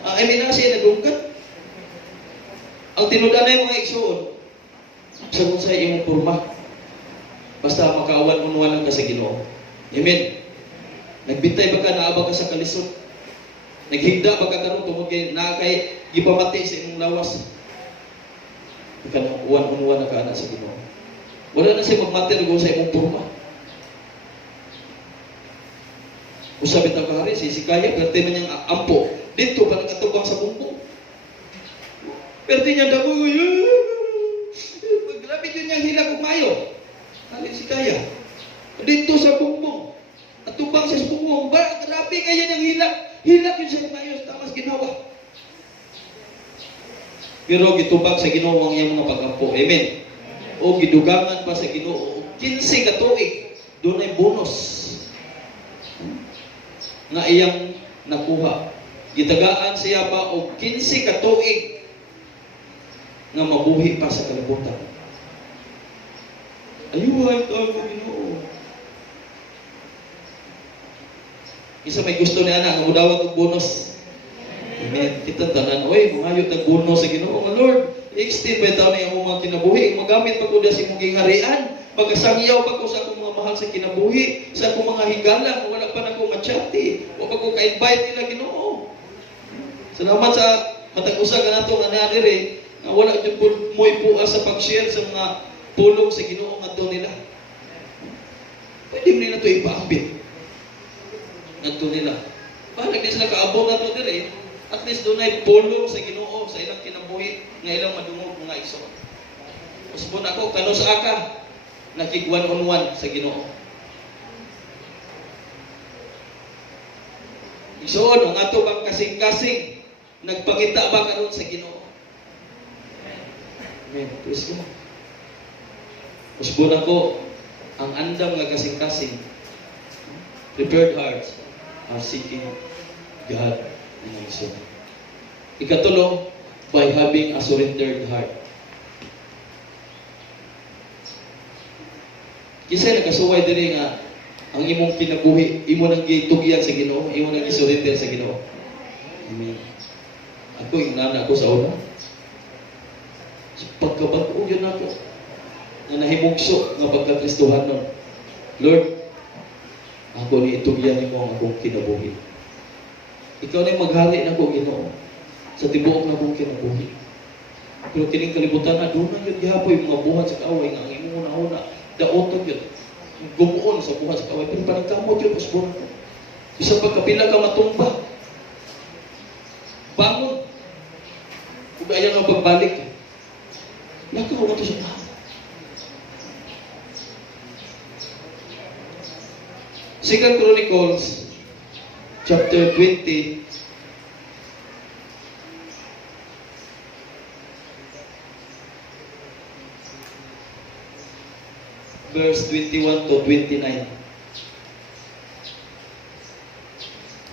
Nasri nadunggan. Ang tinudan na yung mga igsoon, sagun sa imong purma. Basta makaawan-unuan ka sa Ginoo. Amen. Nagbitay ba ka, naaba ka sa kalisod? Naghigda ba ka karon tungod kay nakay gipamati sa imong lawas? Ika na uwan-unuan na ka na sa Ginoo. Wala na siya magmatter kung sa imong porma. Usabit ang kahari, sisikaya, pero man niyang ampo. Dito pa nagkatubang sa bumbong. Pero niya dagoy, grabe yun niyang hila kong mayo. Alin si kaya. Dito sa bumbong. At tubang sa bumbong. Grabe kaya niyang hila. Hila yun sa mayo. Tamas ginawa. Pero gitubag sa Ginoo ang iyang mga pag-ampo. Amen. O gidugangan pa sa Ginoo. 15 ka tuig. Doon ay bonus. Nga iyang nakuha. Gitagaan siya pa o 15 ka tuig nga mabuhi pa sa kalibutan. Ayuhay ito ang Ginoo. Isa may gusto ni anak, nga mudawat og bonus. Amen. Kita tanan, oy, mangayot ang bonus sa Ginoo. Nga Lord, extend pa itaw na yung mga kinabuhi. Magamit pa ko na si mong gingharian. Pagkasangyaw pa ko sa akong mga mahal sa kinabuhi, sa akong mga higala, wala pa na ko machati. Wala pa ko ka-invite nila Ginoo. Salamat sa matag-usa ka nato nga nadiri, na wala jud mo ipuas sa pag-share sa mga pulong sa Ginoo ngadto nila. Pwede mo nila ito ipaambit. Ngadto nila. Balag din sila kaabot na ito diri, at least doon ay pulong sa Ginoo sa ilang kinabuhi, nga ilang madungog mga igsoon. Usbon ako, kanos aka, nakig one-on-one sa Ginoo. Igsoon, ang ato bang kasing-kasing, nagpangita ba karon sa Ginoo? Amen. Praise God. Usbon ako, ang andam nga kasing-kasing, prepared hearts are seeking God and His Son. Ikatulo, by having a surrendered heart. Kisay nagkasuway diri nga ang imong kinabuhi, imo nang gitugyan sa Ginoo, imo nang gisurrender sa Ginoo. Amen. Ako inana ko sa una. Pagkabag-o yun ako na nahimugso nga pagka-Kristohanon. Lord, ako ni itugyan nimo ang akong kinabuhi. Ikaw na maghari na ko Ginoo sa tibuok na akong kinabuhi. Pero kining kalibutan na doon na yun gihapoy mga buhat sa kaaway nga ang imong una-una daotog yun. Gumuon sa buhat sa kaaway. Pero panagkamot yun, usbon ko. Isang pagkapila ka matumba. Bangon. Kung ayaw nga pagbalik. Lakaw na ito siya na. Second Chronicles chapter 20 verse 21 to 29.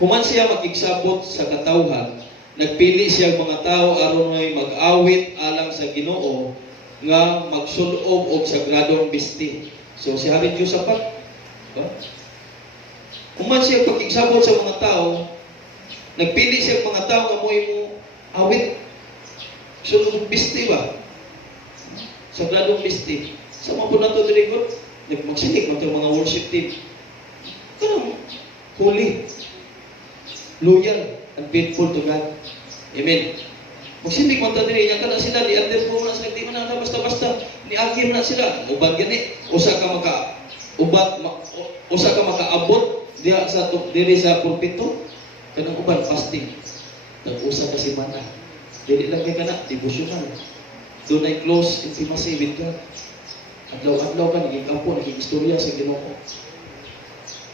Human siya makigsabot sa katawhan, nagpili siya mga tao aron ngay mag-awit alang sa Ginoo nga magsulob og sagradong bisti. So si Habit Josaphat, human siya pakigsabot sa mga tao, nagpili siya mga tao nga mo'y mo awit sulog bisti ba? Sagradong bisti. Sa mga po na ito dirigod, magsinig ng mga worship team. Kanang holy, loyal, and faithful to God. Amen. Magsinig mo ito dirigod, yan ka na sila, di-under po na sila, di mo na basta-basta, ni-agim na sila. Ubad gani, usa ka makaabot, diya sa diri sa pulpito, kanang ubad, fasting. Nag-usa ka si mana. Dili lang kay kana, devotional. Doon ay close intimacy with God. Adlaw-adlaw ka, naging kampo, naging istorya sa Ginoo.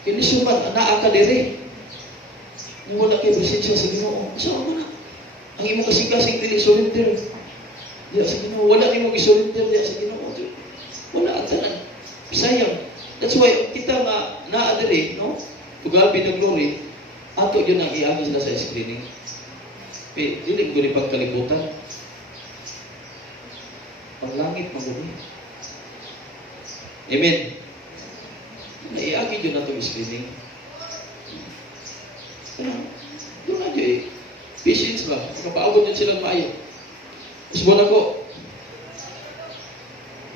Kinisuman, anaa ka diri. Wala kay presensya sa Ginoo. So, ano na? Ang imo kasing-kasing dili surrender. Diya sa Ginoo. Wala nimo gisurrender diya sa Ginoo. Wala ang tanan. Sayang. That's why, kita nga naa diri, no? To God be the glory. Ato yun ang iagi sila sa screening. Dili ko rin pagkalibutan. Panglangit, magumi. Amen. Naiagi yun na itong screening. Doon na dyan patience ba? Makapaabot yun silang maayo. Usbon ako.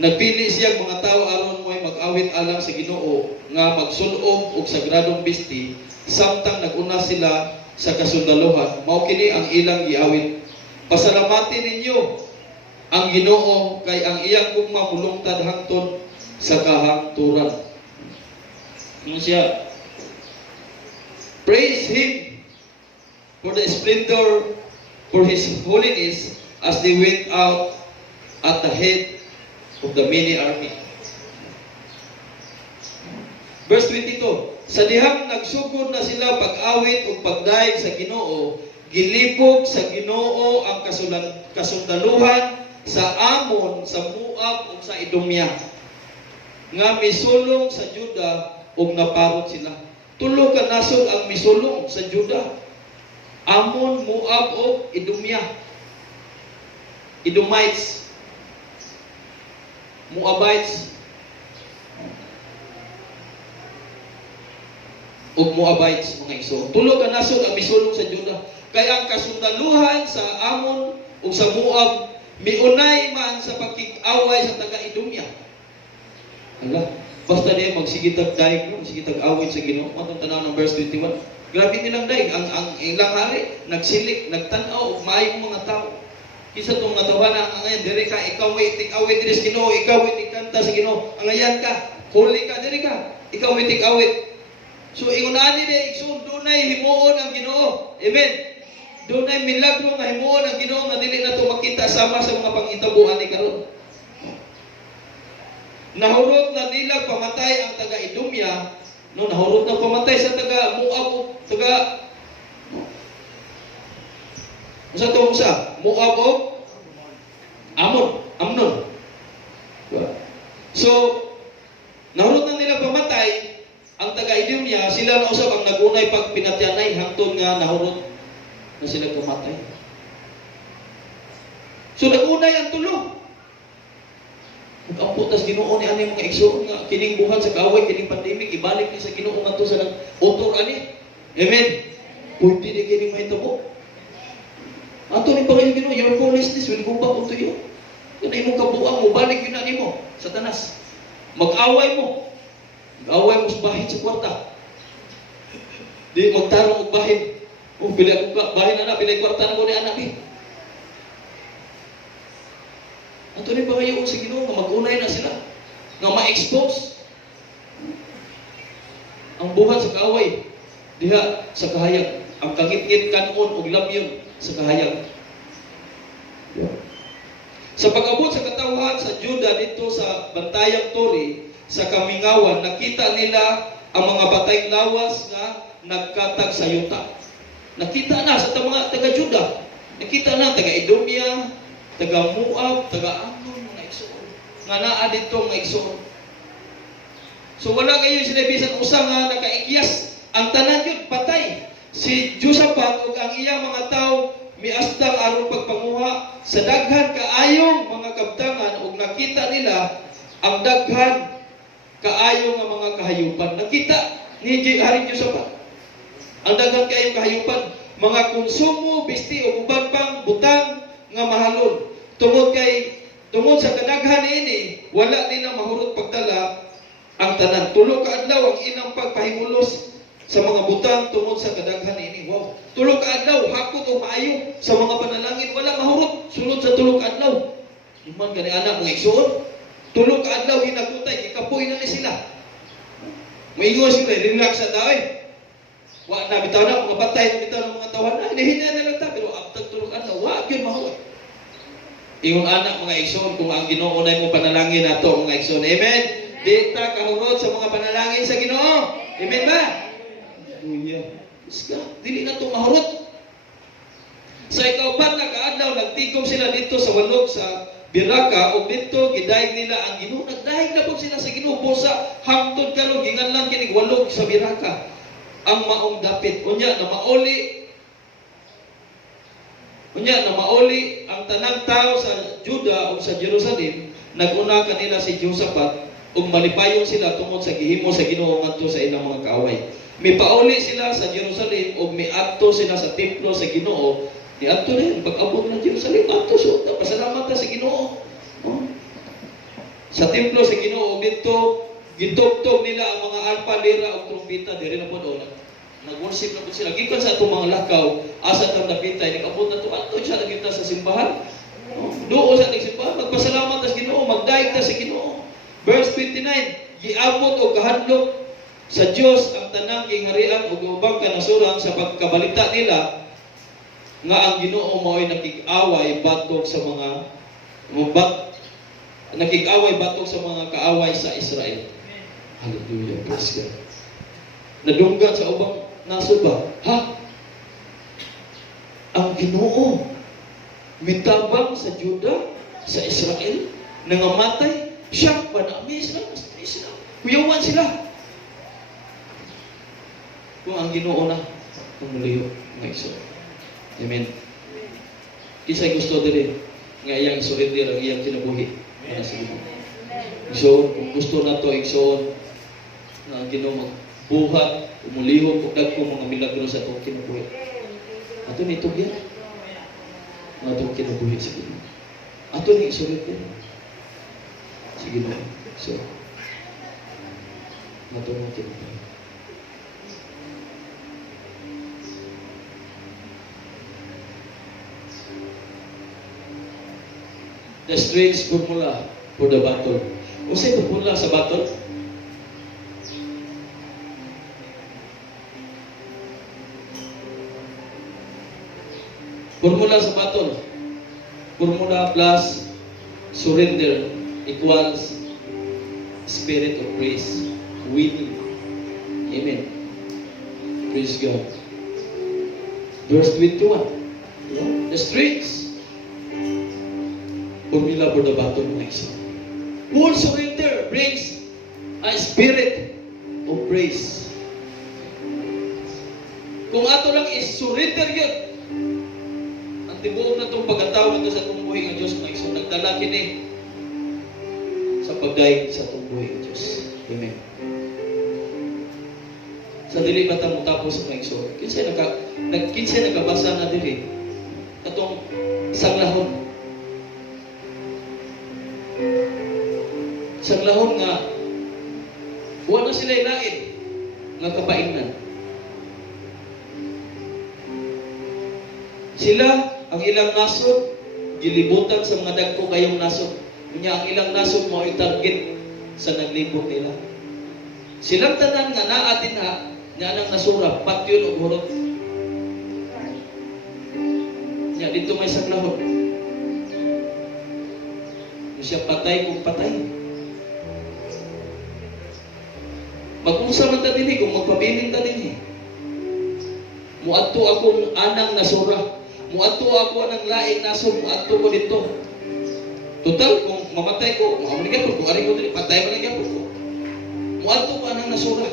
Nagpili siya mga tao aron mo ay mag-awit alang sa Ginoo nga magsulob og sagradong bisti samtang naguna sila sa kasundaluhan. Mao kini ang ilang giawit. Pasalamatin ninyo ang Ginoo kay ang iyang gugma mulungtad hangtod sa kahangturan. Ano siya? Praise Him for the splendor, for His holiness, as they went out at the head of the many army. Verse 22, sa dihang nagsugod na sila pag-awit o pagdaig sa Ginoo, gilipog sa Ginoo ang kasundaluhan sa Amon, sa Moab ug sa Edomia, nga misulong sa Juda ug naparot sila. Tulo ka nasod ang misulong sa Juda: Amon, Moab ug Edomia. Edomites, Moabites, ug Moabites, mga igsoon. Tulo ka nasod ang misulong sa Juda. Kaya ang kasundaluhan sa Amon ug sa Moab miunay man sa pagkik-away sa taga-Edomia. Hala, basta niya magsigitag daig, magsigitag awit sa Ginoo. Matong tanaw ng verse 21. Grabe nilang daig. Ang ilang hari, nagsilik, nagtanaw, ug maayong mga tao. Kisa itong mga tawanan, ang ngayon, diri ka, ikaw ay tik-awit diri sa Ginoo, ikaw ay tik-kanta sa Ginoo. Ang ngayon ka, huli ka, diri ka, ikaw ay tik-awit. So, ingunaan nila, iksun, doon ay himuon ang Ginoo. Amen. Doon ay milagro nga himuon ang Ginoo nga dili na ito makita sama sa mga pangitabuan ni karon. Nahurot na nila pamatay ang taga-Edomia, no, nahurot na pamatay sa taga-Moab, sa to sa Moab o Amnon. So, nahurot na nila pamatay ang taga-Edomia, sila na usab ang nagunay pag pinatyanay hangtod nga nahurot na sila pamatay. So, nagunay ang tulo. Ang putas Ginoo ni ani mga igsoon nga kining buhat sa kaaway, kining pandemic ibalik ni sa Ginoo ngadto sa nag-utor ani. Amen. Pwede di kining mahitabo. Ato ni Panginoon Ginoo, your foolishness will go back unto you. Kung imong kabuang mo, balik yun na nimo, Satanas. Mag-away mo. Mag-away mo sa bahin sa kwarta. Di magtarong og bahin. O, bila ko bahin na, bila kwarta na ko ni anak eh. Ato ni Panginoon sa Ginoo nga mag-unay na sila, nga ma-expose ang buhat sa kaaway diha sa kahayag, ang kangit-ngit kanon og labyon sa kahayag. Sa pag-abot sa katawhan sa Juda dito sa Bantayang Tori, sa Kamingawan, nakita nila ang mga batayng lawas nga nagkatag sa yuta. Nakita na sa mga taga-Juda, nakita na taga-Edomia, taga-Moab, taga-Amnon, mga igsoon. Nga naa dito mga igsoon. So wala kayo sila bisan usa nga nakaikyas. Ang tanan yun, patay. Si Josaphat ug ang iyang mga tao miastang aron pagpanguha sa daghan kaayong mga kabtangan ug nakita nila ang daghan kaayong nga mga kahayupan. Nakita ni Hari Josaphat ang daghan kaayong kahayupan, mga konsumo, bisti ug uban pang butang nga mahalon. Tungod sa kadaghan ini, wala nila mahurot pagdala ang tanan. Tulo ka adlaw ang ilang pagpahimulos sa mga butang tungod sa kadaghan ini. Wow. Tulo ka adlaw hakot o maayo sa mga panalangin, wala mahurot sulod sa tulo ka adlaw. Iman gani anak mo igsuon. Tulo ka adlaw hinagutay, ikapoy na ni sila. Maingon sila, relax sa daw eh. Wa na bitaw na mga batay na bitaw ng mga tawan. Ay, nahinya na lang ta, pero abtag tulog adlaw, wa gyud mahurot. Iyong anak mga igsoon, kung ang Ginoo nay mo panalangin nato mga igsoon. Amen. Di ta kahurot sa mga panalangin sa Ginoo. Amen ba? Hallelujah. Iska, dili na to mahurot. Sa ikaupat na kaadlaw, nagtikom sila dito sa walog sa Biraka, o dito gidaig nila ang Ginoo. Nagdaig na po sila sa Ginoo sa hangtod karon ginganlan kining walog sa Biraka. Ang maong dapit unya na mauli ang tanang tao sa Juda o sa Jerusalem. Naguna kanila si Josaphat ug malipayon sila tungod sa gihimo sa Ginoo ngadto sa ilang mga kaaway. Mipauli sila sa Jerusalem ug miadto sila sa templo sa Ginoo. Diadto rin pag-abot ng Jerusalem, adto so pasalamat ta sa Ginoo. Sa templo sa Ginoo dito gitugtog nila ang mga arpa, lira ug trumpeta diri na pod nag-worship na po sila. Gikan sa itong mga lakaw, asa itong napitay, nag-abot na ito, ato siya nagkita sa simbahan. Doon sa nagsimbahan, magpasalamat sa Ginoo, magdaig ta sa Ginoo. Verse 29, giabot og kahadlok sa Dios ang tanang gingharian ug ubang kanasuran sa pagkabalita nila nga ang Ginoo mao'y nakig-away batok sa mga nakig-away batok sa mga kaaway sa Israel. Hallelujah, praise God. Nadunggan sa ubang nasod ba? Ha? Ang Ginoo mitabang sa Juda, sa Israel, nangamatay, siya panami sila, kuyawan sila. Kung ang Ginoo na, ang muliho, mga iso. Amen. Kisa'y gusto din nga iyang surrender ang iyang kinabuhi. Para sa Ginoo. So, kung gusto na to igsoon na ang Ginoo magbuhat, umuliho, kung mga milagro sa itong kinabuhi. Ato ni itong yan. Ato kinabuhi sa Ginoo. Ato ni surrender. Sa Ginoo. So, ato ni kinabuhi. The strange formula for the battle. Unsay formula sa battle? Formula sa battle. Formula plus surrender equals spirit of praise. Winning. Amen. Praise God. Verse 21. The strange formula for the battle, mga isa. Full surrender brings a spirit of praise. Kung ato lang is-surrender yun, ang tibuok na itong pagkatawag na sa itong buhay ng Diyos, mga isa, nagdala kini sa pagdaig sa itong buhay ng Diyos. Amen. Sa dili ba tayo tapos mga isa, kinsay nakabasa na dili itong sanglahon. Saglahon nga wala sila ilain nga kapaingnan. Sila ang ilang nasod gilibutan sa mga dagko kayong nasod. Unya ang ilang nasod mao target sa naglibot nila. Silang tanan nga naa dinha nya nang nasura patyon og hurot. Nya dito may saglahon. Siya patay kung patay. Mag-usa man ta dinhi kung magpabilin ta dinhi. Muadto akong anang nasura. Muadto ako anang laing nasod, muadto ko dito. Total kung mamatay ko, makamaligan ko, kung ari ko dinhi, patay man gyapon ko. Muadto ko anang nasura.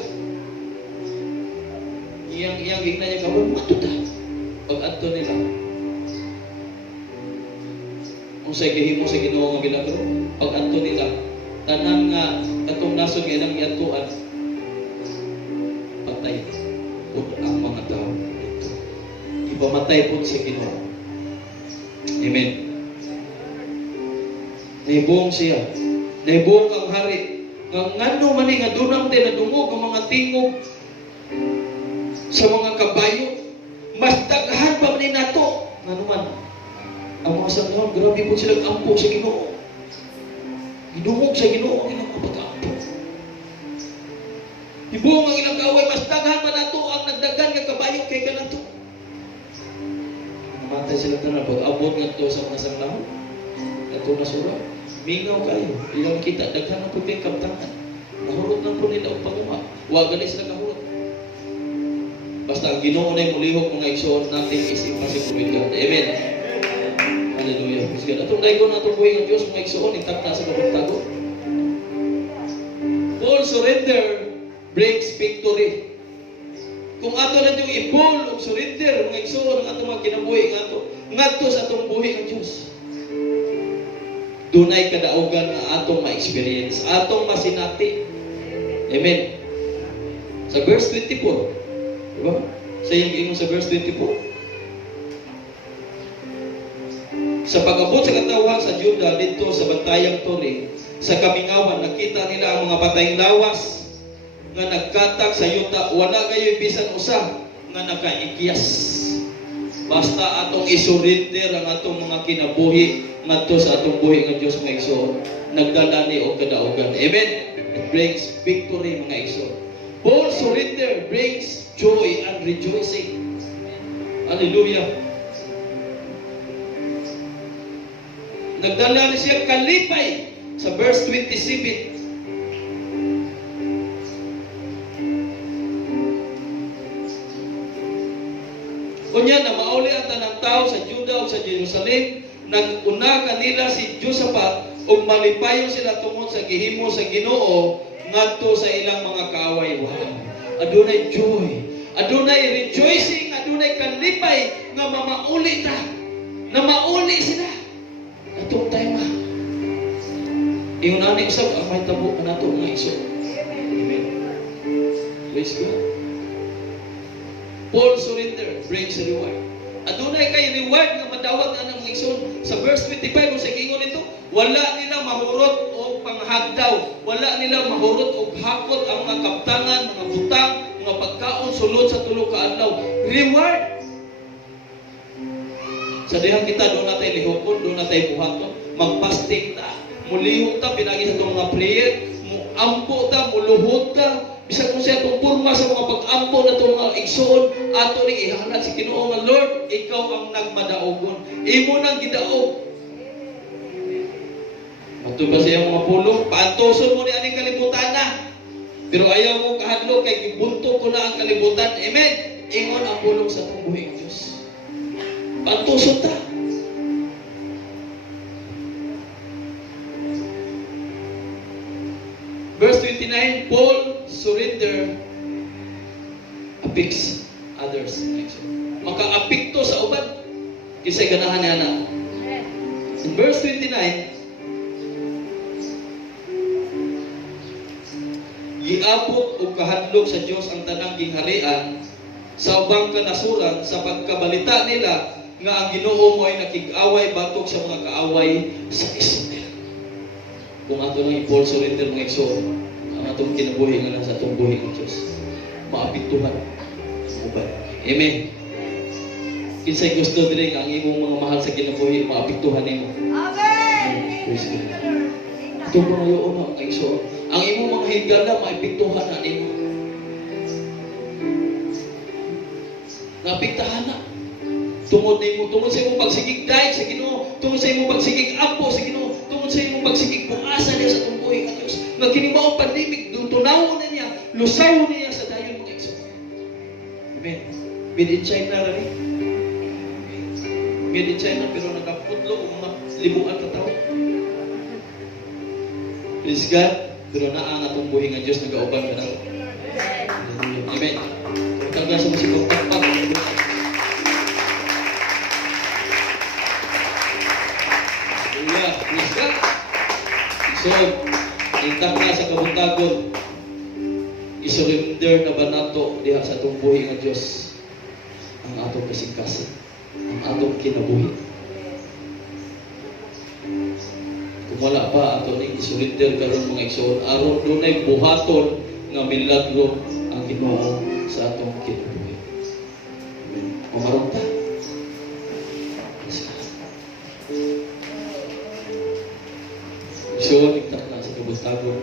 Iyang gigna niya kawon, muadto ta. Pag-adto nila. Kung sa gihimo sa Ginoo nga milagro, pag-adto nila, tanan nga katong nasod nga ilang giadtuan, patay po ang mga tao dito. Ipamatay po sa Ginoo. Amen. Naibong siya. Naibong ang hari. Ngano man nga dunang din nadungog ang mga tingog sa mga kabayo. Mas daghan pa man nato. Ngano man. Ang mga sanghon, grabe po silang ampo sa Ginoo. Gidungog sa Ginoo ang ilang kapag-ampo. Ibuong ang ilang kaaway, mas daghan man nato ang nagdagan nga kabayo kay kanato. Namatay sila na pag-abot nga to sa mga sanghon. Ito na sura. Mingaw kayo. Ilang kita, daghan ang puting kaptangan. Nahurot lang po nila ang paguma. Huwag galing sila kahurot. Basta ang Ginoo na yung mulihok mga igsoon natin is impossible with God. Amen. Hallelujah. Praise God. Atong daig ko na itong buhay ng Diyos, mga igsoon, intap na sa kabagtago. Full surrender brings victory. Kung ato na yung i-full o surrender, mga igsoon, ang atong mga kinabuhi, ngato sa atong buhay ng Diyos. Dunay kadaugan nga atong ma-experience, atong masinati. Amen. Sa verse 24, diba? Sa iyong sa verse 24, sa pag-abot sa katawhan sa Juda dito sa bantayang Tore, sa kamingawan, nakita nila ang mga patayng lawas nga nagkatak sa yuta, wala kayo bisan usa nga nakaikyas. Basta atong isurrender ang atong mga kinabuhi ngadto sa atong buhi nga Dios mga igsoon, nagdala ni og kadaugan. Amen. It brings victory mga igsoon. Full surrender brings joy and rejoicing. Hallelujah. Nagdala ni siya kalipay sa verse 27. Kunya na mauli ang tanang tao sa Juda o sa Jerusalem, nag-una kanila si Josaphat ug malipayon sila tungod sa gihimo sa Ginoo ngadto sa ilang mga kaaway. Wow. Adunay joy, adunay rejoicing, adunay kalipay nga mamauli ta. Na mauli sila. Atong time ha. Ingon ani usab ang may tabo kanato mga iso. Amen. Praise God. Full surrender brings a reward. Adunay kay reward nga madawat anang mga igsoon. Sa verse 25 kung sa gingon nito, wala nila mahurot o panghagdaw, wala nila mahurot o hakot ang mga kaptangan, mga butang, mga pagkaon sulod sa tulo ka adlaw. Reward. Sa dihang kita doon natay lihokon, doon natay buhaton, magpasting ta, mulihok ta pinagi sa itong mga prayer, muampo ta, muluhod ta. Bisa kung siya itong purma sa mga pag-ampo na itong mga igsoon, ato rin ihanat si Ginoo nga Lord, ikaw ang nagmadaogon. Imo nang gidaog. Ato ba siya mga pulong? Paantoson mo ni aning kalibutan na. Pero ayaw mo kahadlo kay gibunto ko na ang kalibutan. Amen. Ingon ang pulong sa itong buhing Diyos. Paantoson ta. Verse 29, Paul surrender apix others. Maka-apikto sa uban kisay ganahan niya na. In verse 29, giapot o kahadlok sa Dios ang tanang gingharian sa ubang kanasuran sa pagkabalita nila nga ang Ginoo mo ay nakig-away batok sa mga kaaway sa Israel. Kung ato lang i-full surrender mga igsoon, ang atong kinabuhi nga sa atong buhi ng Diyos, maapektuhan uban. Amen. Kinsay gusto dire nga ang imong mga mahal sa kinabuhi maapektuhan nimo. Amen. Praise God. Ito po ngayon mga igsoon, ang imong mga higala maapektuhan na nimo. Naapektahan na. Tungod sa imong pagsigig dahil sa Ginoo, tungod sa imong pagsigig ampo sa Ginoo, tungod sa imong pagsigig puasa niya sa atong buhi nga Dios. Nga kini mao pandemic, tunawon na niya, lusawon niya sa dayon mga igsoon. Amen. Made in China rin. Made in China pero nagaputlo ang mga libuan ka tao. Praise God. Pero naa ang atong buhi nga Dios nagauban ka na. Amen. Tagda sa musikong takpak. Praise God. So, intak na sa kabuntagon, isurrender na ba nato diha sa atong buhi nga Dios ang atong kasing-kasing, ang atong kinabuhi. Kung wala pa ato ning isurrender karon mga igsoon, aron dunay buhaton nga milagro ang Ginoo sa atong kinabuhi. Amen. Umaron ta. So, nagtak na sa kabuntagon.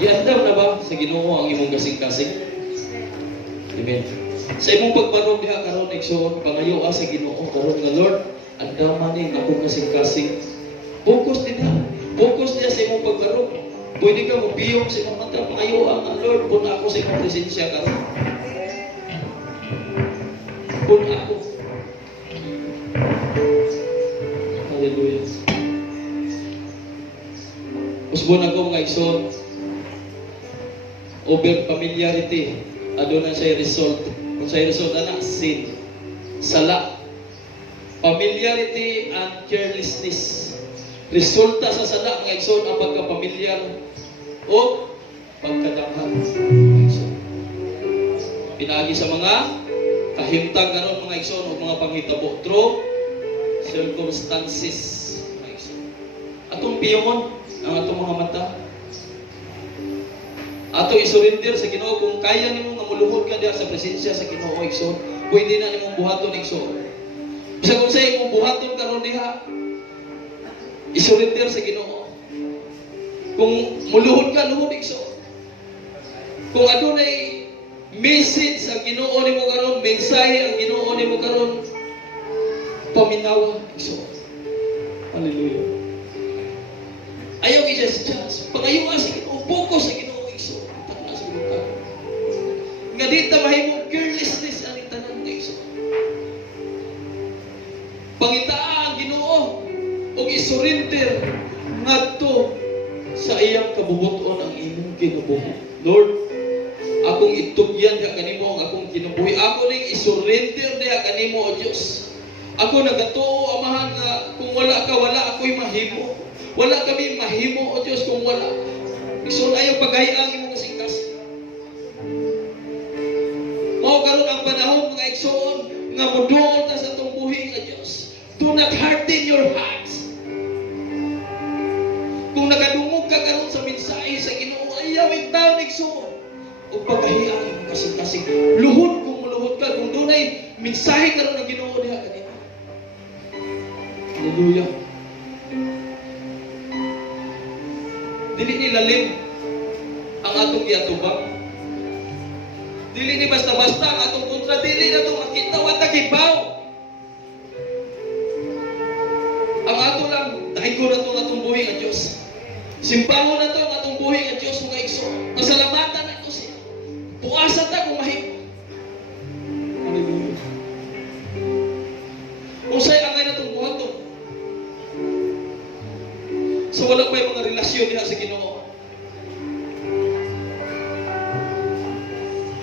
Giandam na ba sa Ginoo ang imong kasing-kasing? Amen. Sa imong pagbarog diha karon igsoon, pangayo sa Ginoo karon nga Lord, andaman ni akong kasing-kasing. Focus din ha. Focus niya sa imong pagbarog. Pwede ka mo biyong sa imong mata, pangayo ang Lord, pun ako sa imong presensya karon. Pun ako. Hallelujah. Usbon ako mga igsoon, over familiarity, aduna siya result. Kung siya result na sin, sala, familiarity and carelessness. Resulta sa sala mga igsoon ang pagka-familiar o pagkadanghan. Pinaagi sa mga kahimtang karon mga igsoon o mga panghitabo through circumstances. Atong piyomon ang atong mga mata. Ato isurrender sa Ginoo kung kaya nimo nga muluhod ka diha sa presensya sa Ginoo igsoon, pwede na nimong buhaton igsoon. Bisag kung sa imong buhaton karon diha, isurrender sa Ginoo. Kung muluhod ka, luhod igsoon. Kung adunay message ang Ginoo nimo karon, mensahe ang Ginoo nimo karon, paminawa igsoon. Hallelujah. Ayaw i-just. Pangayuan sa Ginoo, focus sa Ginoo igsoon. Takna sa lugar. Nga dito mahimong carelessness ang tanan nga igsoon. Pangitaa ang Ginoo o isurrender ngadto sa iyang kabubuton ang imong kinabuhi. Lord, akong itugyan ka kanimo ang akong kinabuhi. Ako ning isurrender diha kanimo o Dios. Ako nagatuo amahan nga kung wala ka, wala ako'y mahimo. Wala kami mahimo o Dios kung wala. Igsoon ayaw paghayang imong kasing-kasing. Mao karon ang panahon mga igsoon nga moduol ta sa atong buhi nga Dios. Do not harden your hearts. Kung nakadungog ka karon sa mensahe sa Ginoo, ayaw itaw igsoon. O paghayang imong kasing-kasing. Luhod kung muluhod ka, kung dunay mensahe karon ng Ginoo diha kanina. Hallelujah. Dili ni lalim ang atong giatubang. Dili ni basta-basta ang atong kontra, dili na itong makita wa tagibaw. Ang ato lang, dahil ko na ito ang atong buhi nga Diyos. Simbaho na ito ang atong buhi nga Diyos mga igsoon. Pasalamatan na ito siya. Puasa ta kung mahimo. Hallelujah. Usay angay na itong buhaton. So wala pa yung mga relasyon diha sa Ginoo.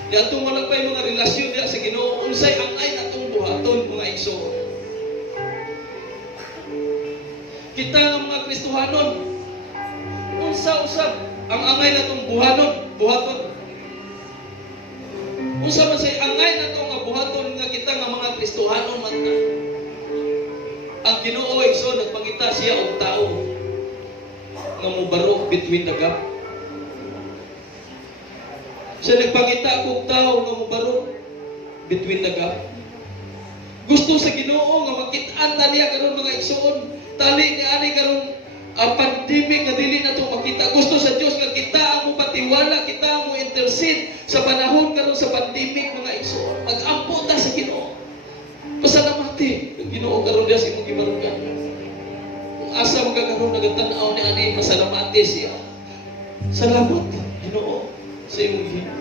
Diyan wala pa yung mga relasyon diha sa Ginoo. Unsay angay na itong buhaton mga igsoon. Kita nga mga Kristohanon, unsa-usab ang angay na itong buhaton. Unsa man say angay na itong buhaton nga kita nga mga Kristohanon man ta. Ang Ginoo igsoon nagpangita siya og tao nga mubarok between the gap. Siya nagpangita kog tao nga mubarok between the gap. Gusto sa Ginoo nga makit-an ta niya karon mga igsoon, tali ni ani karon pandemic nga dili na to makita. Gusto sa Dios nga kita ang mupatiwala, kita ang mo intercede sa panahon karon sa pandemic mga igsoon. Mag-ampo ta sa Ginoo. Pasalamati ang Ginoo karon diha sa imong gibarukan. Asa magkakaroon nagtanaw ni ani masalamati siya. Salamat Ginoo sa imong gihimo.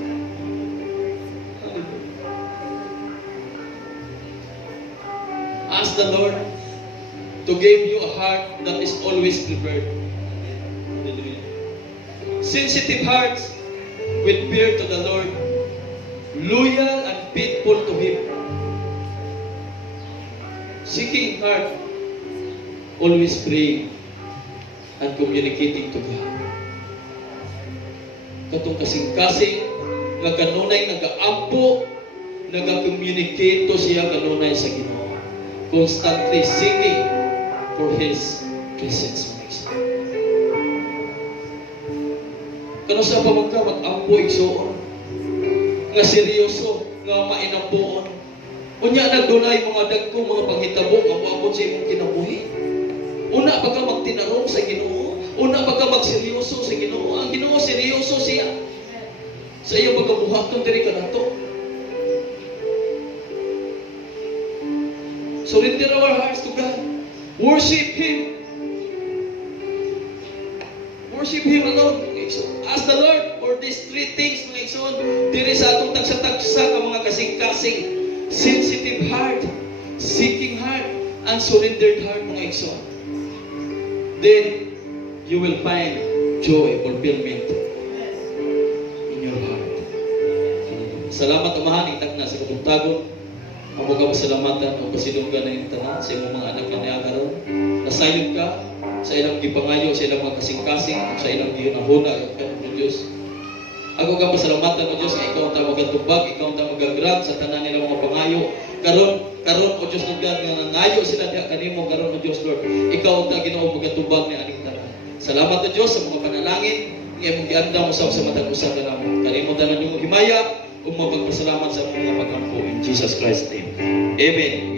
Ask the Lord to give you a heart that is always prepared. Hallelujah. Sensitive hearts with fear to the Lord, loyal and faithful to Him. Seeking heart, always praying and communicating to God. Katong kasing-kasing nga kanunay nag-aampo, nag-communicate to siya kanunay sa Ginoo. Constantly seeking for His presence. Kano sa pamagka mag-ampo igsoon nga seryoso nga mainampuon. Unya nagdunay mga dagkong mga panghitabo nga moabot sa imong kinabuhi. Una pagka magtinarong sa Ginoo, una pagka magseryoso sa Ginoo. Ang Ginoo seryoso siya sa iyong pagkabuhaton diri kanato. Surrender our hearts to God. Worship Him. Worship Him alone. Ask the Lord for these three things mga igsoon. Diri sa atong tagsa-tagsa ka mga kasing-kasing. Sensitive heart, seeking heart, and surrendered heart mga igsoon. Then you will find joy, fulfillment in your heart. Salamat umahan itag na sa katungtagon. Amo ka pasalamatan o pasilunggan na yung tanan sa imong mga anak na niagaron. Nasayod ka sa ilang gipangayo, sa ilang mga kasing-kasing, sa ilang gihunahuna ng kanong Diyos. Ako ka pasalamatan o Diyos, ikaw ang magatubag, ikaw ang magagrab sa tanan nila mga pangayo. Karon o Diyos ng God, nga nangayo sila diha kanimo karon o Diyos Lord. Ikaw ang Ginoo magatubag ni aning tanan. Salamat o Diyos sa mga panalangin, nga imong gianda mo sa matag usa kanamo. Kanimo tanan imong himaya, ug mapagpasalamat sa among mga pagampo in Jesus Christ name. Amen.